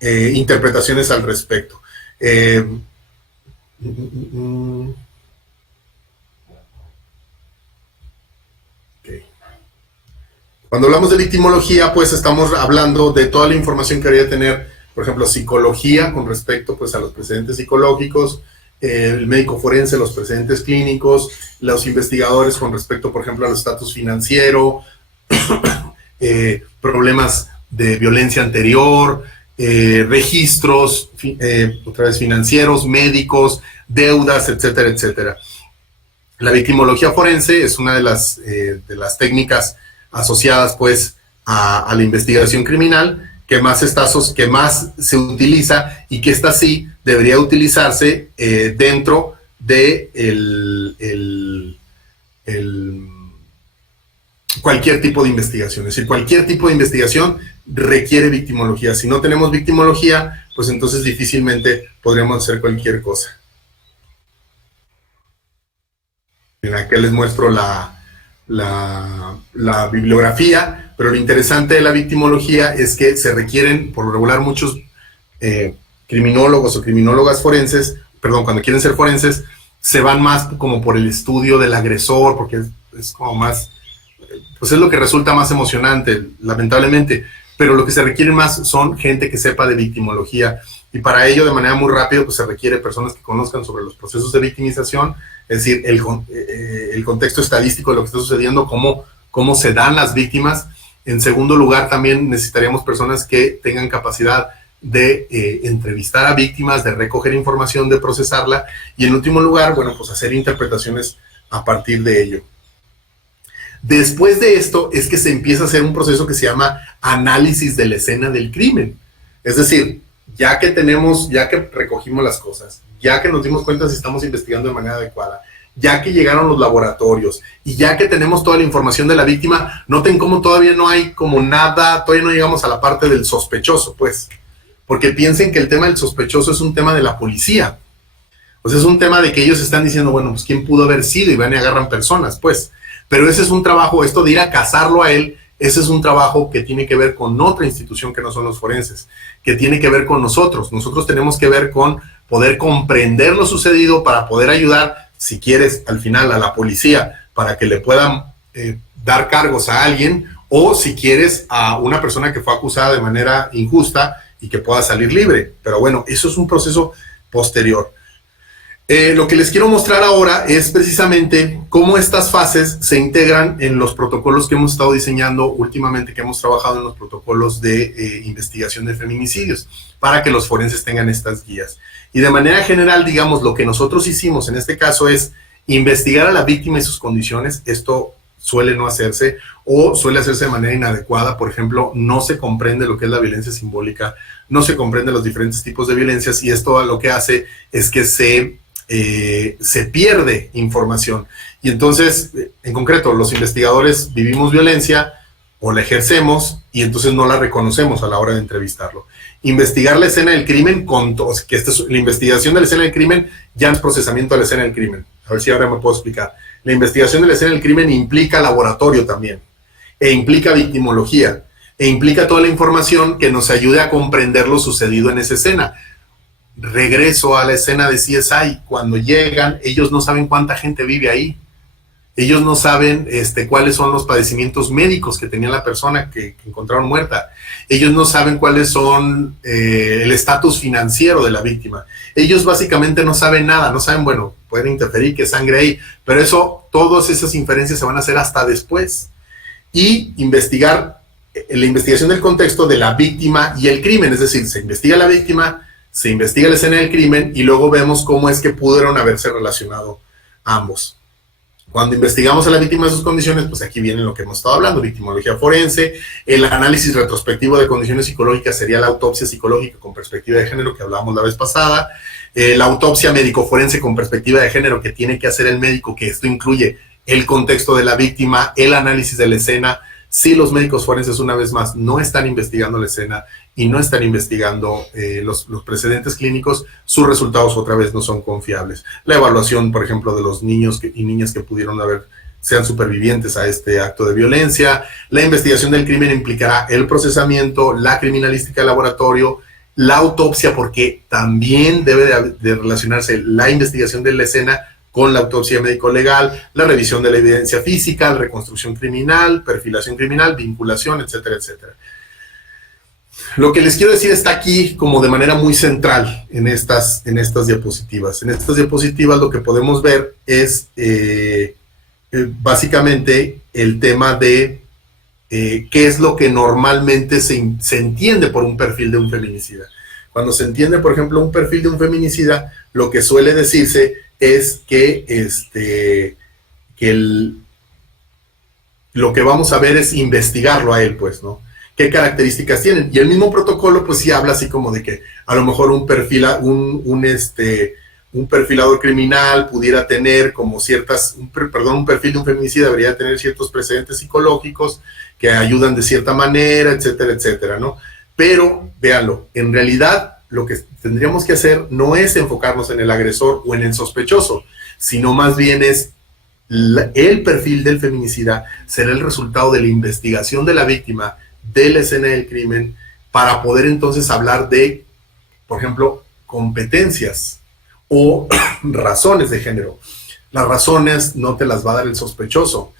interpretaciones al respecto. Cuando hablamos de victimología, pues estamos hablando de toda la información que debería tener, por ejemplo, psicología con respecto pues a los precedentes psicológicos, el médico forense, los precedentes clínicos, los investigadores con respecto, por ejemplo, al estatus financiero, problemas de violencia anterior, registros, otra vez financieros, médicos, deudas, etcétera, etcétera. La victimología forense es una de las técnicas asociadas pues a la investigación criminal que más se utiliza y que esta sí debería utilizarse dentro de cualquier tipo de investigación. Es decir, cualquier tipo de investigación requiere victimología. Si no tenemos victimología, pues entonces difícilmente podríamos hacer cualquier cosa. Aquí les muestro la bibliografía, pero lo interesante de la victimología es que se requieren, por lo regular, muchos criminólogos o criminólogas forenses, cuando quieren ser forenses, se van más como por el estudio del agresor, porque es como más, pues es lo que resulta más emocionante, lamentablemente, pero lo que se requiere más son gente que sepa de victimología, y para ello, de manera muy rápida, pues se requiere personas que conozcan sobre los procesos de victimización, es decir, el contexto estadístico de lo que está sucediendo, cómo se dan las víctimas. En segundo lugar, también necesitaríamos personas que tengan capacidad de entrevistar a víctimas, de recoger información, de procesarla, y en último lugar, bueno, pues hacer interpretaciones a partir de ello. Después de esto es que se empieza a hacer un proceso que se llama análisis de la escena del crimen. Es decir, ya que recogimos las cosas, ya que nos dimos cuenta si estamos investigando de manera adecuada, ya que llegaron los laboratorios y ya que tenemos toda la información de la víctima, noten cómo todavía no hay como nada, todavía no llegamos a la parte del sospechoso, pues, porque piensen que el tema del sospechoso es un tema de la policía. O sea, es un tema de que ellos están diciendo, bueno, pues quién pudo haber sido, y van y agarran personas, pues. Pero ese es un trabajo, esto de ir a cazarlo a él, ese es un trabajo que tiene que ver con otra institución que no son los forenses, que tiene que ver con nosotros. Nosotros tenemos que ver con poder comprender lo sucedido para poder ayudar, si quieres, al final a la policía, para que le puedan dar cargos a alguien, o si quieres a una persona que fue acusada de manera injusta y que pueda salir libre. Pero bueno, eso es un proceso posterior. Lo que les quiero mostrar ahora es precisamente cómo estas fases se integran en los protocolos que hemos estado diseñando últimamente, que hemos trabajado en los protocolos de investigación de feminicidios, para que los forenses tengan estas guías. Y de manera general, digamos, lo que nosotros hicimos en este caso es investigar a la víctima y sus condiciones. Esto suele no hacerse o suele hacerse de manera inadecuada. Por ejemplo, no se comprende lo que es la violencia simbólica, no se comprende los diferentes tipos de violencias, y esto lo que hace es que se pierde información. Y entonces, en concreto, los investigadores vivimos violencia o la ejercemos y entonces no la reconocemos a la hora de entrevistarlo. Investigar la escena del crimen, que la investigación de la escena del crimen ya no es procesamiento de la escena del crimen. A ver si ahora me puedo explicar. La investigación de la escena del crimen implica laboratorio también, e implica victimología, e implica toda la información que nos ayude a comprender lo sucedido en esa escena. Regreso a la escena de CSI. Cuando llegan, ellos no saben cuánta gente vive ahí. Ellos no saben cuáles son los padecimientos médicos que tenía la persona que encontraron muerta. Ellos no saben cuáles son el estatus financiero de la víctima. Ellos básicamente no saben nada, no saben, bueno, pueden interferir que sangre ahí, pero todas esas inferencias se van a hacer hasta después. Y investigar, la investigación del contexto de la víctima y el crimen, es decir, se investiga la víctima, se investiga la escena del crimen y luego vemos cómo es que pudieron haberse relacionado ambos. Cuando investigamos a la víctima y sus condiciones, pues aquí viene lo que hemos estado hablando, victimología forense, el análisis retrospectivo de condiciones psicológicas sería la autopsia psicológica con perspectiva de género que hablábamos la vez pasada, la autopsia médico-forense con perspectiva de género que tiene que hacer el médico, que esto incluye el contexto de la víctima, el análisis de la escena. Si los médicos forenses, una vez más, no están investigando la escena y no están investigando los precedentes clínicos, sus resultados otra vez no son confiables. La evaluación, por ejemplo, de los niños y niñas que pudieron sean supervivientes a este acto de violencia. La investigación del crimen implicará el procesamiento, la criminalística de laboratorio, la autopsia, porque también debe de relacionarse la investigación de la escena con la autopsia médico-legal, la revisión de la evidencia física, la reconstrucción criminal, perfilación criminal, vinculación, etcétera, etcétera. Lo que les quiero decir está aquí como de manera muy central en estas diapositivas. En estas diapositivas lo que podemos ver es básicamente el tema de qué es lo que normalmente se entiende por un perfil de un feminicida. Cuando se entiende, por ejemplo, un perfil de un feminicida, lo que suele decirse es que lo que vamos a ver es investigarlo a él, pues, ¿no? ¿Qué características tienen? Y el mismo protocolo, pues sí habla así como de que a lo mejor un perfilador criminal pudiera tener como un perfil de un feminicida debería tener ciertos precedentes psicológicos que ayudan de cierta manera, etcétera, etcétera, ¿no? Pero, véanlo, en realidad lo que tendríamos que hacer no es enfocarnos en el agresor o en el sospechoso, sino más bien es el perfil del feminicida será el resultado de la investigación de la víctima, de la escena del crimen, para poder entonces hablar de, por ejemplo, competencias o razones de género. Las razones no te las va a dar el sospechoso.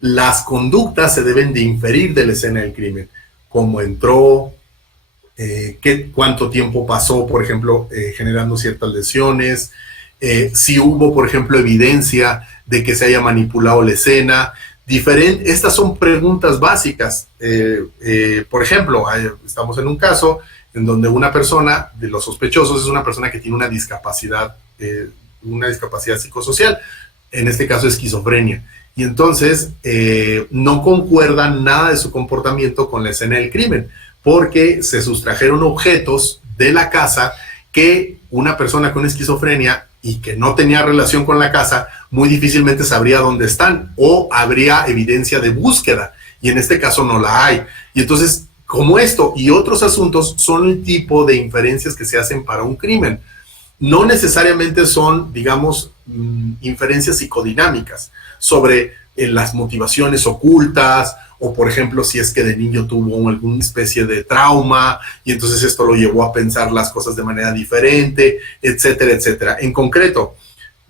Las conductas se deben de inferir de la escena del crimen. Cómo entró, cuánto tiempo pasó, por ejemplo, generando ciertas lesiones, si hubo, por ejemplo, evidencia de que se haya manipulado la escena. Estas son preguntas básicas. Por ejemplo, estamos en un caso en donde una persona, de los sospechosos, es una persona que tiene una discapacidad psicosocial, en este caso esquizofrenia. y entonces no concuerda nada de su comportamiento con la escena del crimen, porque se sustrajeron objetos de la casa que una persona con esquizofrenia y que no tenía relación con la casa muy difícilmente sabría dónde están, o habría evidencia de búsqueda, y en este caso no la hay. Y entonces, como esto y otros asuntos son el tipo de inferencias que se hacen para un crimen. No necesariamente son, digamos, inferencias psicodinámicas sobre las motivaciones ocultas, o por ejemplo, si es que de niño tuvo alguna especie de trauma y entonces esto lo llevó a pensar las cosas de manera diferente, etcétera, etcétera. En concreto,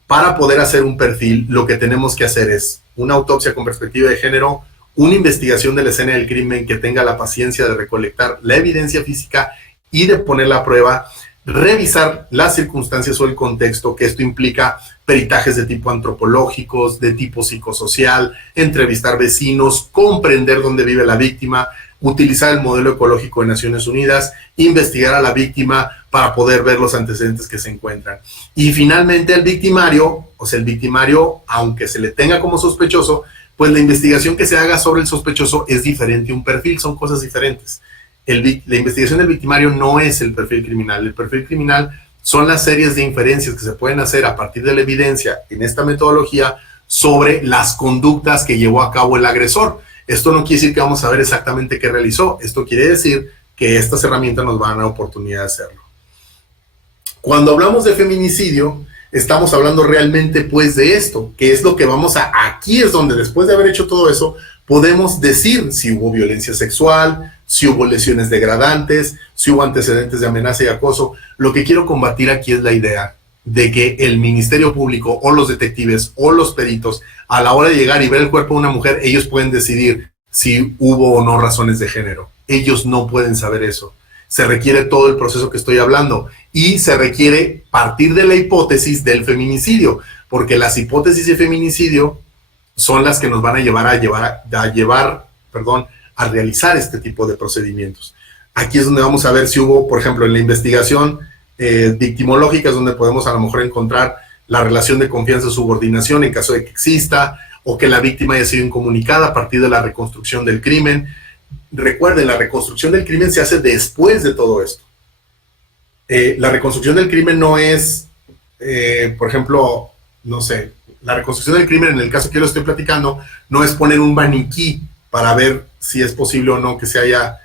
para poder hacer un perfil, lo que tenemos que hacer es una autopsia con perspectiva de género, una investigación de la escena del crimen que tenga la paciencia de recolectar la evidencia física y de ponerla a prueba, revisar las circunstancias o el contexto, que esto implica peritajes de tipo antropológicos, de tipo psicosocial, entrevistar vecinos, comprender dónde vive la víctima, utilizar el modelo ecológico de Naciones Unidas, investigar a la víctima para poder ver los antecedentes que se encuentran. Y finalmente el victimario, aunque se le tenga como sospechoso, pues la investigación que se haga sobre el sospechoso es diferente. Un perfil son cosas diferentes. La investigación del victimario no es el perfil criminal. El perfil criminal son las series de inferencias que se pueden hacer a partir de la evidencia en esta metodología sobre las conductas que llevó a cabo el agresor. Esto no quiere decir que vamos a ver exactamente qué realizó. Esto quiere decir que estas herramientas nos van a dar la oportunidad de hacerlo. Cuando hablamos de feminicidio, estamos hablando realmente pues de esto, que es lo que aquí es donde después de haber hecho todo eso, podemos decir si hubo violencia sexual, si hubo lesiones degradantes, si hubo antecedentes de amenaza y acoso. Lo que quiero combatir aquí es la idea de que el Ministerio Público o los detectives o los peritos, a la hora de llegar y ver el cuerpo de una mujer, ellos pueden decidir si hubo o no razones de género. Ellos no pueden saber eso. Se requiere todo el proceso que estoy hablando y se requiere partir de la hipótesis del feminicidio, porque las hipótesis de feminicidio son las que nos van a llevar a realizar este tipo de procedimientos. Aquí es donde vamos a ver si hubo, por ejemplo, en la investigación victimológica, es donde podemos a lo mejor encontrar la relación de confianza o subordinación en caso de que exista, o que la víctima haya sido incomunicada a partir de la reconstrucción del crimen. Recuerden, la reconstrucción del crimen se hace después de todo esto. La reconstrucción del crimen no es, por ejemplo, no sé, la reconstrucción del crimen en el caso que yo lo estoy platicando, no es poner un maniquí para ver si es posible o no que se haya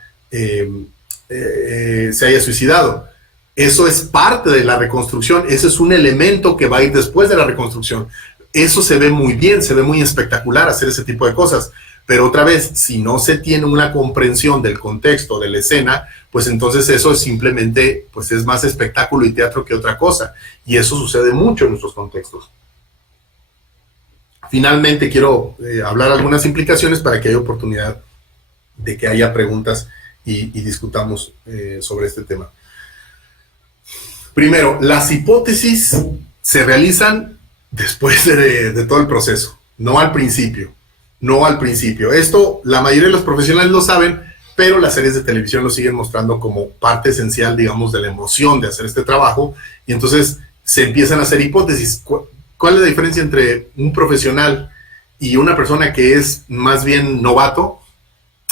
suicidado. Eso es parte de la reconstrucción, eso es un elemento que va a ir después de la reconstrucción. Eso se ve muy bien, se ve muy espectacular hacer ese tipo de cosas. Pero otra vez, si no se tiene una comprensión del contexto, de la escena, pues entonces eso es simplemente, pues es más espectáculo y teatro que otra cosa. Y eso sucede mucho en nuestros contextos. Finalmente quiero hablar algunas implicaciones para que haya oportunidad de que haya preguntas y discutamos sobre este tema. Primero, las hipótesis se realizan después de todo el proceso, no al principio. No al principio. Esto la mayoría de los profesionales lo saben, pero las series de televisión lo siguen mostrando como parte esencial, digamos, de la emoción de hacer este trabajo, y entonces se empiezan a hacer hipótesis. ¿Cuál es la diferencia entre un profesional y una persona que es más bien novato?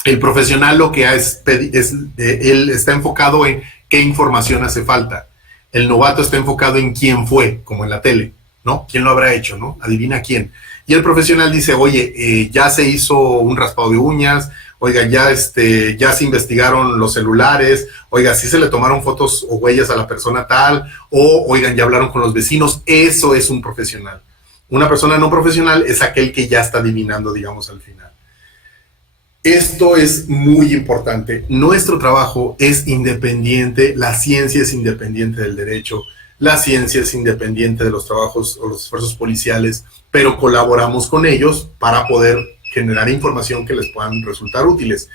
El profesional lo que él está enfocado en qué información hace falta. El novato está enfocado en quién fue, como en la tele, ¿no? ¿Quién lo habrá hecho, no? Adivina quién. Y el profesional dice, oye, ya se hizo un raspado de uñas, oiga, ya se investigaron los celulares, oiga, sí se le tomaron fotos o huellas a la persona tal, o oigan, ya hablaron con los vecinos. Eso es un profesional. Una persona no profesional es aquel que ya está adivinando, digamos, al final. Esto es muy importante. Nuestro trabajo es independiente, la ciencia es independiente del derecho, la ciencia es independiente de los trabajos o los esfuerzos policiales, pero colaboramos con ellos para poder generar información que les puedan resultar útiles.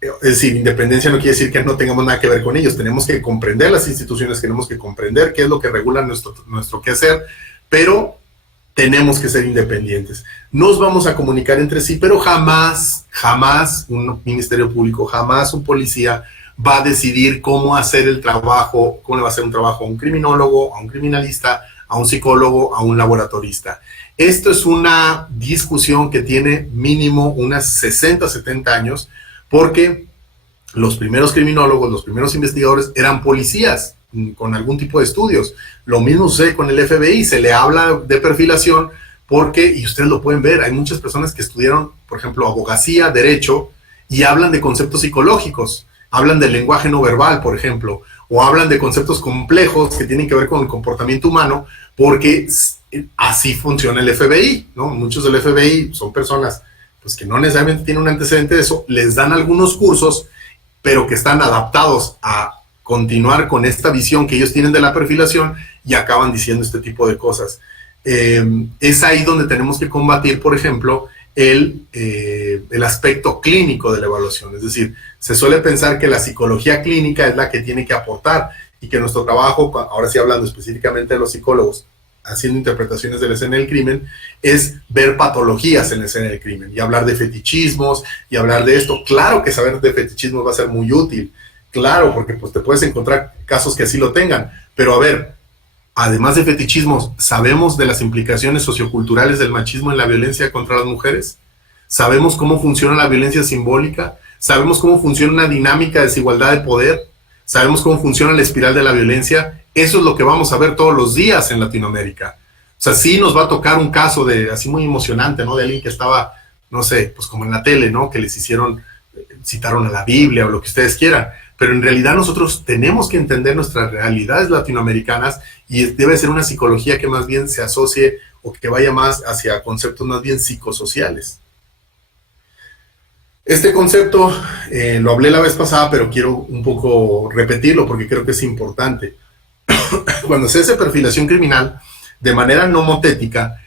Es decir, independencia no quiere decir que no tengamos nada que ver con ellos. Tenemos que comprender las instituciones, tenemos que comprender qué es lo que regula nuestro quehacer, pero tenemos que ser independientes. Nos vamos a comunicar entre sí, pero jamás un ministerio público, jamás un policía va a decidir cómo hacer el trabajo, cómo le va a hacer un trabajo a un criminólogo, a un criminalista, a un psicólogo, a un laboratorista. Esto es una discusión que tiene mínimo unas 60, 70 años, porque los primeros criminólogos, los primeros investigadores eran policías con algún tipo de estudios. Lo mismo sucede con el FBI, se le habla de perfilación porque, y ustedes lo pueden ver, hay muchas personas que estudiaron, por ejemplo, abogacía, derecho, y hablan de conceptos psicológicos, hablan del lenguaje no verbal, por ejemplo, o hablan de conceptos complejos que tienen que ver con el comportamiento humano, porque así funciona el FBI, ¿no? Muchos del FBI son personas pues, que no necesariamente tienen un antecedente de eso, les dan algunos cursos, pero que están adaptados a continuar con esta visión que ellos tienen de la perfilación y acaban diciendo este tipo de cosas. Es ahí donde tenemos que combatir, por ejemplo, el aspecto clínico de la evaluación. Es decir, se suele pensar que la psicología clínica es la que tiene que aportar y que nuestro trabajo, ahora sí hablando específicamente de los psicólogos, haciendo interpretaciones de la escena del crimen, es ver patologías en la escena del crimen y hablar de fetichismos y hablar de esto. Claro que saber de fetichismos va a ser muy útil, claro, porque pues, te puedes encontrar casos que así lo tengan, pero a ver, además de fetichismos, ¿sabemos de las implicaciones socioculturales del machismo en la violencia contra las mujeres? ¿Sabemos cómo funciona la violencia simbólica? ¿Sabemos cómo funciona una dinámica de desigualdad de poder? ¿Sabemos cómo funciona la espiral de la violencia? Eso es lo que vamos a ver todos los días en Latinoamérica. O sea, sí nos va a tocar un caso de así muy emocionante, ¿no? De alguien que estaba, no sé, pues como en la tele, ¿no? Que les hicieron, citaron a la Biblia o lo que ustedes quieran. Pero en realidad nosotros tenemos que entender nuestras realidades latinoamericanas y debe ser una psicología que más bien se asocie o que vaya más hacia conceptos más bien psicosociales. Este concepto lo hablé la vez pasada, pero quiero un poco repetirlo porque creo que es importante. Cuando se hace perfilación criminal, de manera no motética,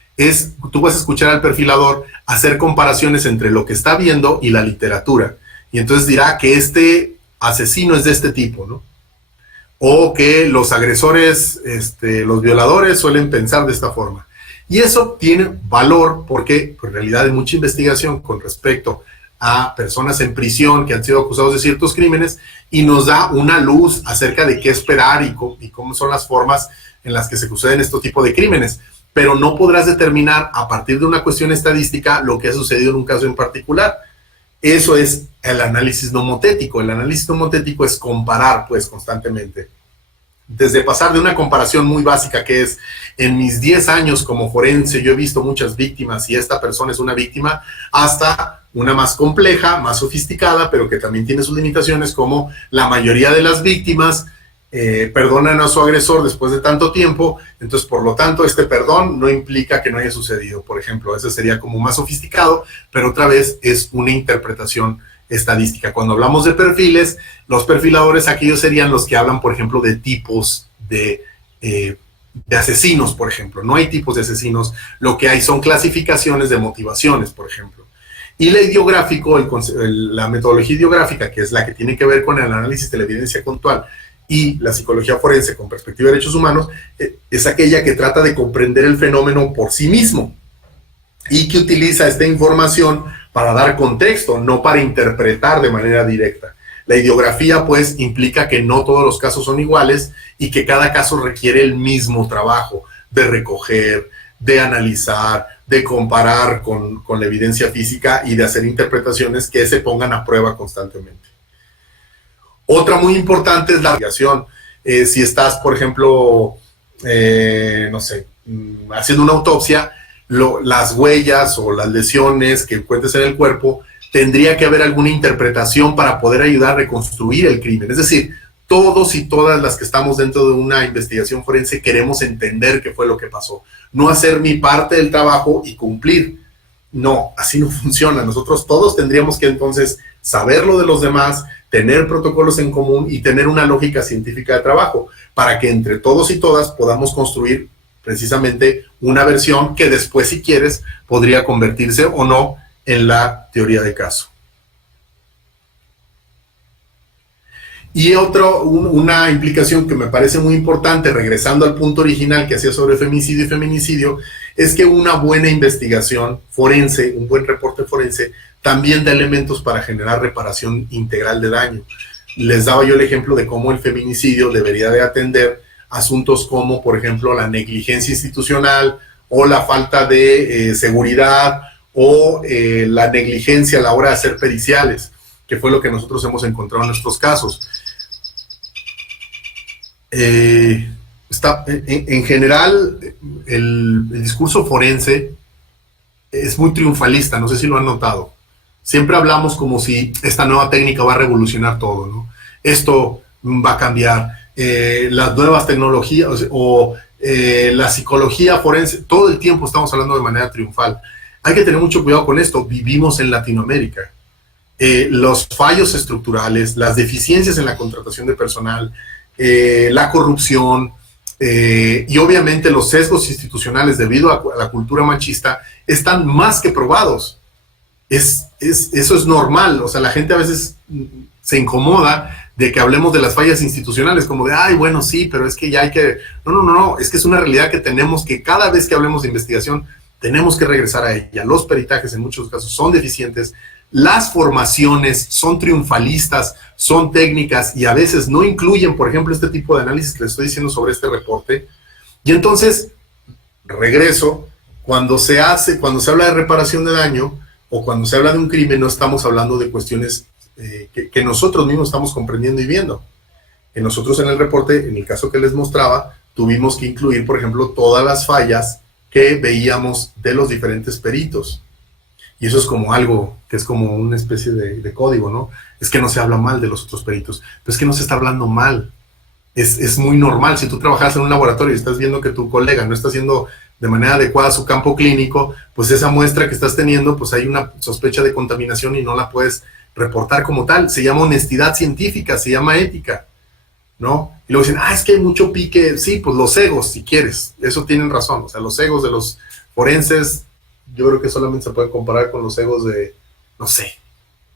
tú vas a escuchar al perfilador hacer comparaciones entre lo que está viendo y la literatura. Y entonces dirá que este asesino es de este tipo, ¿no? O que los agresores, los violadores suelen pensar de esta forma. Y eso tiene valor porque en realidad hay mucha investigación con respecto a personas en prisión que han sido acusados de ciertos crímenes y nos da una luz acerca de qué esperar y cómo son las formas en las que se suceden este tipo de crímenes. Pero no podrás determinar a partir de una cuestión estadística lo que ha sucedido en un caso en particular. Eso es el análisis nomotético. El análisis nomotético es comparar, pues, constantemente. Desde pasar de una comparación muy básica que es, en mis 10 años como forense, yo he visto muchas víctimas y esta persona es una víctima, hasta una más compleja, más sofisticada, pero que también tiene sus limitaciones, como la mayoría de las víctimas perdonan a su agresor después de tanto tiempo, entonces por lo tanto este perdón no implica que no haya sucedido, por ejemplo. Ese sería como más sofisticado, pero otra vez es una interpretación estadística. Cuando hablamos de perfiles, los perfiladores aquellos serían los que hablan, por ejemplo, de tipos de asesinos, por ejemplo. No hay tipos de asesinos, lo que hay son clasificaciones de motivaciones, por ejemplo. Y la ideográfico, la metodología ideográfica, que es la que tiene que ver con el análisis de la evidencia conductual, y la psicología forense con perspectiva de derechos humanos, es aquella que trata de comprender el fenómeno por sí mismo y que utiliza esta información para dar contexto, no para interpretar de manera directa. La ideografía, pues, implica que no todos los casos son iguales y que cada caso requiere el mismo trabajo de recoger, de analizar, de comparar con la evidencia física y de hacer interpretaciones que se pongan a prueba constantemente. Otra muy importante es la investigación. Si estás, por ejemplo, no sé, haciendo una autopsia, las huellas o las lesiones que encuentres en el cuerpo, tendría que haber alguna interpretación para poder ayudar a reconstruir el crimen. Es decir, todos y todas las que estamos dentro de una investigación forense queremos entender qué fue lo que pasó. No hacer mi parte del trabajo y cumplir. No, así no funciona. Nosotros todos tendríamos que entonces saber lo de los demás, tener protocolos en común y tener una lógica científica de trabajo para que entre todos y todas podamos construir precisamente una versión que después, si quieres, podría convertirse o no en la teoría de caso. Y una implicación que me parece muy importante, regresando al punto original que hacía sobre femicidio y feminicidio, es que una buena investigación forense, un buen reporte forense, también da elementos para generar reparación integral de daño. Les daba yo el ejemplo de cómo el feminicidio debería de atender asuntos como, por ejemplo, la negligencia institucional o la falta de seguridad o la negligencia a la hora de hacer periciales, que fue lo que nosotros hemos encontrado en nuestros casos. En general, el discurso forense es muy triunfalista, no sé si lo han notado. Siempre hablamos como si esta nueva técnica va a revolucionar todo, ¿no? Esto va a cambiar, las nuevas tecnologías o la psicología forense, todo el tiempo estamos hablando de manera triunfal. Hay que tener mucho cuidado con esto, vivimos en Latinoamérica. Los fallos estructurales, las deficiencias en la contratación de personal, la corrupción y obviamente los sesgos institucionales debido a la cultura machista están más que probados. Eso es normal, o sea, la gente a veces se incomoda de que hablemos de las fallas institucionales, como de, ay, bueno, sí, pero es que ya hay que... No, es que es una realidad que tenemos que, cada vez que hablemos de investigación, tenemos que regresar a ella. Los peritajes en muchos casos son deficientes, las formaciones son triunfalistas, son técnicas y a veces no incluyen, por ejemplo, este tipo de análisis que les estoy diciendo sobre este reporte. Y entonces, regreso, cuando se habla de reparación de daño o cuando se habla de un crimen, no estamos hablando de cuestiones que nosotros mismos estamos comprendiendo y viendo. Nosotros en el reporte, en el caso que les mostraba, tuvimos que incluir, por ejemplo, todas las fallas que veíamos de los diferentes peritos. Y eso es como algo que es como una especie de código, ¿no? Es que no se habla mal de los otros peritos, pero es que no se está hablando mal. Es muy normal. Si tú trabajas en un laboratorio y estás viendo que tu colega no está haciendo de manera adecuada su campo clínico, pues esa muestra que estás teniendo, pues hay una sospecha de contaminación y no la puedes reportar como tal. Se llama honestidad científica, se llama ética, ¿no? Y luego dicen, es que hay mucho pique. Sí, pues los egos, si quieres, eso tienen razón. O sea, los egos de los forenses, yo creo que solamente se puede comparar con los egos de, no sé,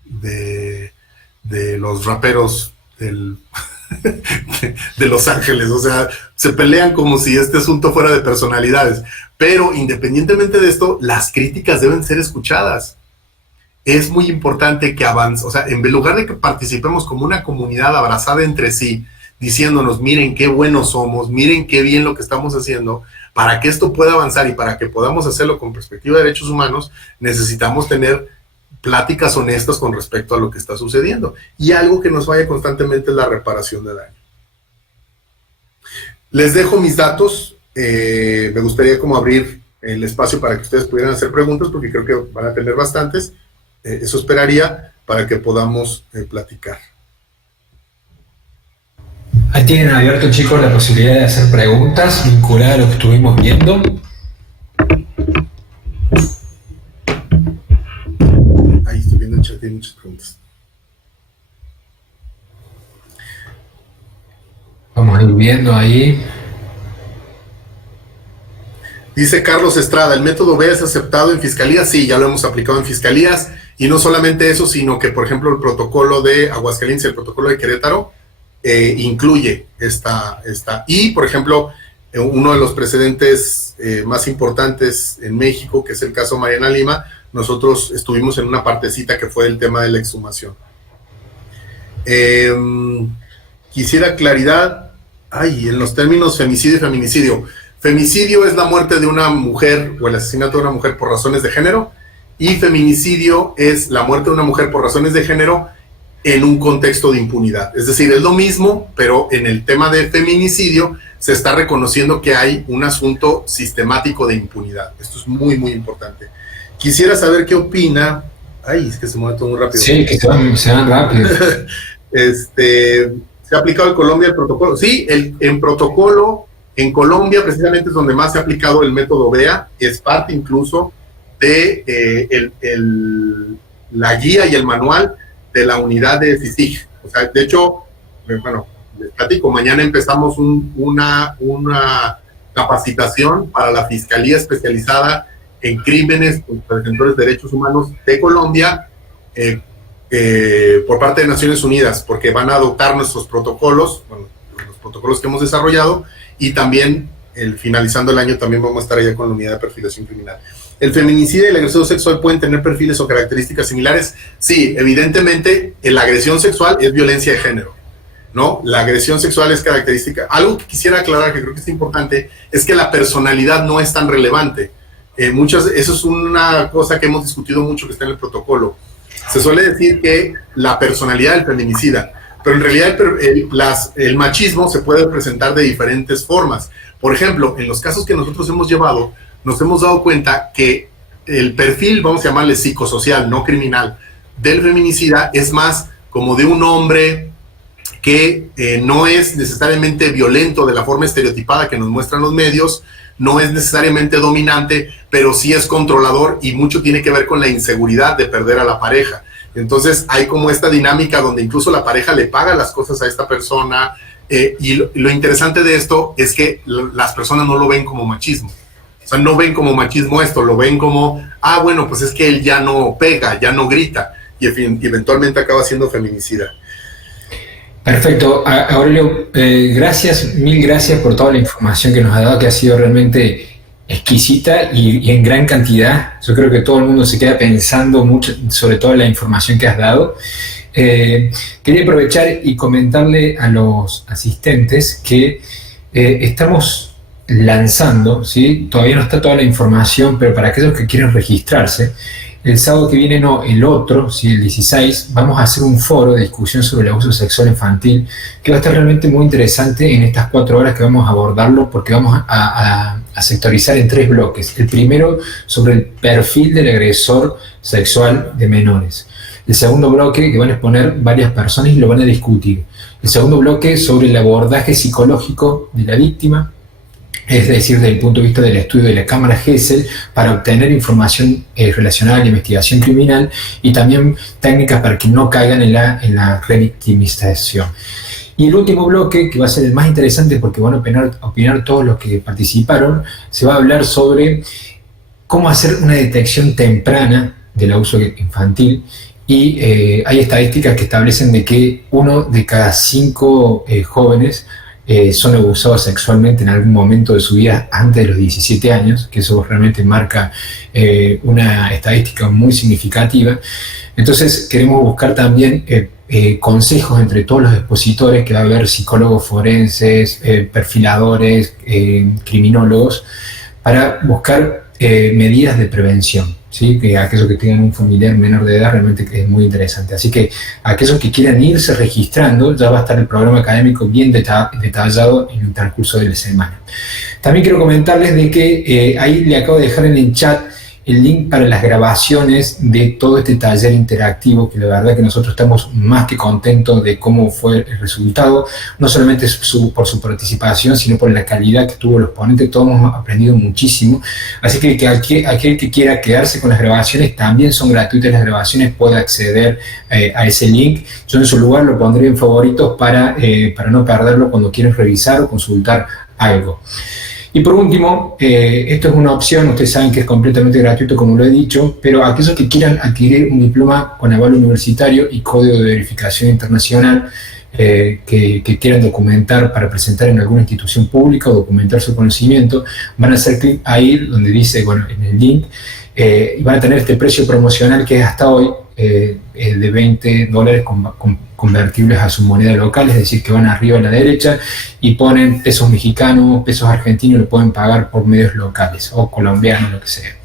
de los raperos de Los Ángeles. O sea, se pelean como si este asunto fuera de personalidades. Pero independientemente de esto, las críticas deben ser escuchadas. Es muy importante que avance, o sea, en lugar de que participemos como una comunidad abrazada entre sí, diciéndonos, miren qué buenos somos, miren qué bien lo que estamos haciendo, para que esto pueda avanzar y para que podamos hacerlo con perspectiva de derechos humanos, necesitamos tener pláticas honestas con respecto a lo que está sucediendo. Y algo que nos vaya constantemente es la reparación de daño. Les dejo mis datos, me gustaría como abrir el espacio para que ustedes pudieran hacer preguntas, porque creo que van a tener bastantes. Eso esperaría para que podamos platicar. Ahí tienen abierto, chicos, la posibilidad de hacer preguntas vinculadas a lo que estuvimos viendo. Ahí estoy viendo el chat, hay muchas preguntas. Vamos a ir viendo ahí. Dice Carlos Estrada, ¿el método B es aceptado en fiscalías? Sí, ya lo hemos aplicado en fiscalías. Y no solamente eso, sino que, por ejemplo, el protocolo de Aguascalientes, el protocolo de Querétaro, incluye esta. Y, por ejemplo, uno de los precedentes más importantes en México, que es el caso Mariana Lima, nosotros estuvimos en una partecita que fue el tema de la exhumación. Quisiera claridad, en los términos femicidio y feminicidio. Femicidio es la muerte de una mujer o el asesinato de una mujer por razones de género, y feminicidio es la muerte de una mujer por razones de género en un contexto de impunidad. Es decir, es lo mismo, pero en el tema de feminicidio se está reconociendo que hay un asunto sistemático de impunidad. Esto es muy, muy importante. Quisiera saber qué opina. Es que se mueve todo muy rápido. Sí, que se van rápido. ¿Se ha aplicado en Colombia el protocolo? Sí, en protocolo, en Colombia precisamente es donde más se ha aplicado el método BEA, es parte incluso de la guía y el manual de la unidad de CICIG. O sea, de hecho, bueno, les platico, mañana empezamos una capacitación para la Fiscalía Especializada en Crímenes contra Defensores de Derechos Humanos de Colombia, por parte de Naciones Unidas, porque van a adoptar nuestros protocolos, bueno, los protocolos que hemos desarrollado, y también, finalizando el año, también vamos a estar allá con la unidad de perfilación criminal. ¿El feminicidio y la agresión sexual pueden tener perfiles o características similares? Sí, evidentemente, la agresión sexual es violencia de género. ¿no? La agresión sexual es característica. Algo que quisiera aclarar, que creo que es importante, es que la personalidad no es tan relevante. Eso es una cosa que hemos discutido mucho, que está en el protocolo. Se suele decir que la personalidad del feminicida, pero en realidad el machismo se puede presentar de diferentes formas. Por ejemplo, en los casos que nosotros hemos llevado, nos hemos dado cuenta que el perfil, vamos a llamarle psicosocial, no criminal, del feminicida es más como de un hombre que no es necesariamente violento de la forma estereotipada que nos muestran los medios, no es necesariamente dominante, pero sí es controlador, y mucho tiene que ver con la inseguridad de perder a la pareja. Entonces hay como esta dinámica donde incluso la pareja le paga las cosas a esta persona, y lo interesante de esto es que las personas no lo ven como machismo. O sea, no ven como machismo esto, lo ven como, bueno, pues es que él ya no pega, ya no grita, y eventualmente acaba siendo feminicida. Perfecto. Aurelio, mil gracias por toda la información que nos ha dado, que ha sido realmente exquisita y en gran cantidad. Yo creo que todo el mundo se queda pensando mucho sobre toda la información que has dado. Quería aprovechar y comentarle a los asistentes que estamos lanzando, ¿sí? Todavía no está toda la información, pero para aquellos que quieren registrarse, el sábado que viene, no, el otro, ¿sí? El 16, vamos a hacer un foro de discusión sobre el abuso sexual infantil, que va a estar realmente muy interesante en estas 4 horas que vamos a abordarlo, porque vamos a sectorizar en 3 bloques. El primero, sobre el perfil del agresor sexual de menores. El segundo bloque, que van a exponer varias personas y lo van a discutir. El segundo bloque, sobre el abordaje psicológico de la víctima, es decir, desde el punto de vista del estudio de la cámara Gesell, para obtener información relacionada a la investigación criminal, y también técnicas para que no caigan en la revictimización. Y el último bloque, que va a ser el más interesante porque van a opinar todos los que participaron, se va a hablar sobre cómo hacer una detección temprana del abuso infantil. Y hay estadísticas que establecen de que 1 de cada 5 jóvenes son abusados sexualmente en algún momento de su vida antes de los 17 años, que eso realmente marca una estadística muy significativa. Entonces queremos buscar también consejos entre todos los expositores, que va a haber psicólogos forenses, perfiladores, criminólogos, para buscar medidas de prevención. ¿Sí? Que aquellos que tengan un familiar menor de edad realmente es muy interesante. Así que aquellos que quieran irse registrando, ya va a estar el programa académico bien detallado en el transcurso de la semana. También quiero comentarles de que ahí le acabo de dejar en el chat el link para las grabaciones de todo este taller interactivo, que la verdad que nosotros estamos más que contentos de cómo fue el resultado, no solamente por su participación, sino por la calidad que tuvo los ponentes. Todos hemos aprendido muchísimo, así que aquel que quiera quedarse con las grabaciones, también son gratuitas las grabaciones, puede acceder a ese link. Yo en su lugar lo pondré en favoritos para no perderlo cuando quieran revisar o consultar algo. Y por último, esto es una opción, ustedes saben que es completamente gratuito, como lo he dicho, pero aquellos que quieran adquirir un diploma con aval universitario y código de verificación internacional, que quieran documentar para presentar en alguna institución pública o documentar su conocimiento, van a hacer clic ahí donde dice, bueno, en el link, y van a tener este precio promocional que es hasta hoy de $20 convertibles a su moneda local, es decir, que van arriba a la derecha y ponen pesos mexicanos, pesos argentinos, lo pueden pagar por medios locales o colombianos, lo que sea.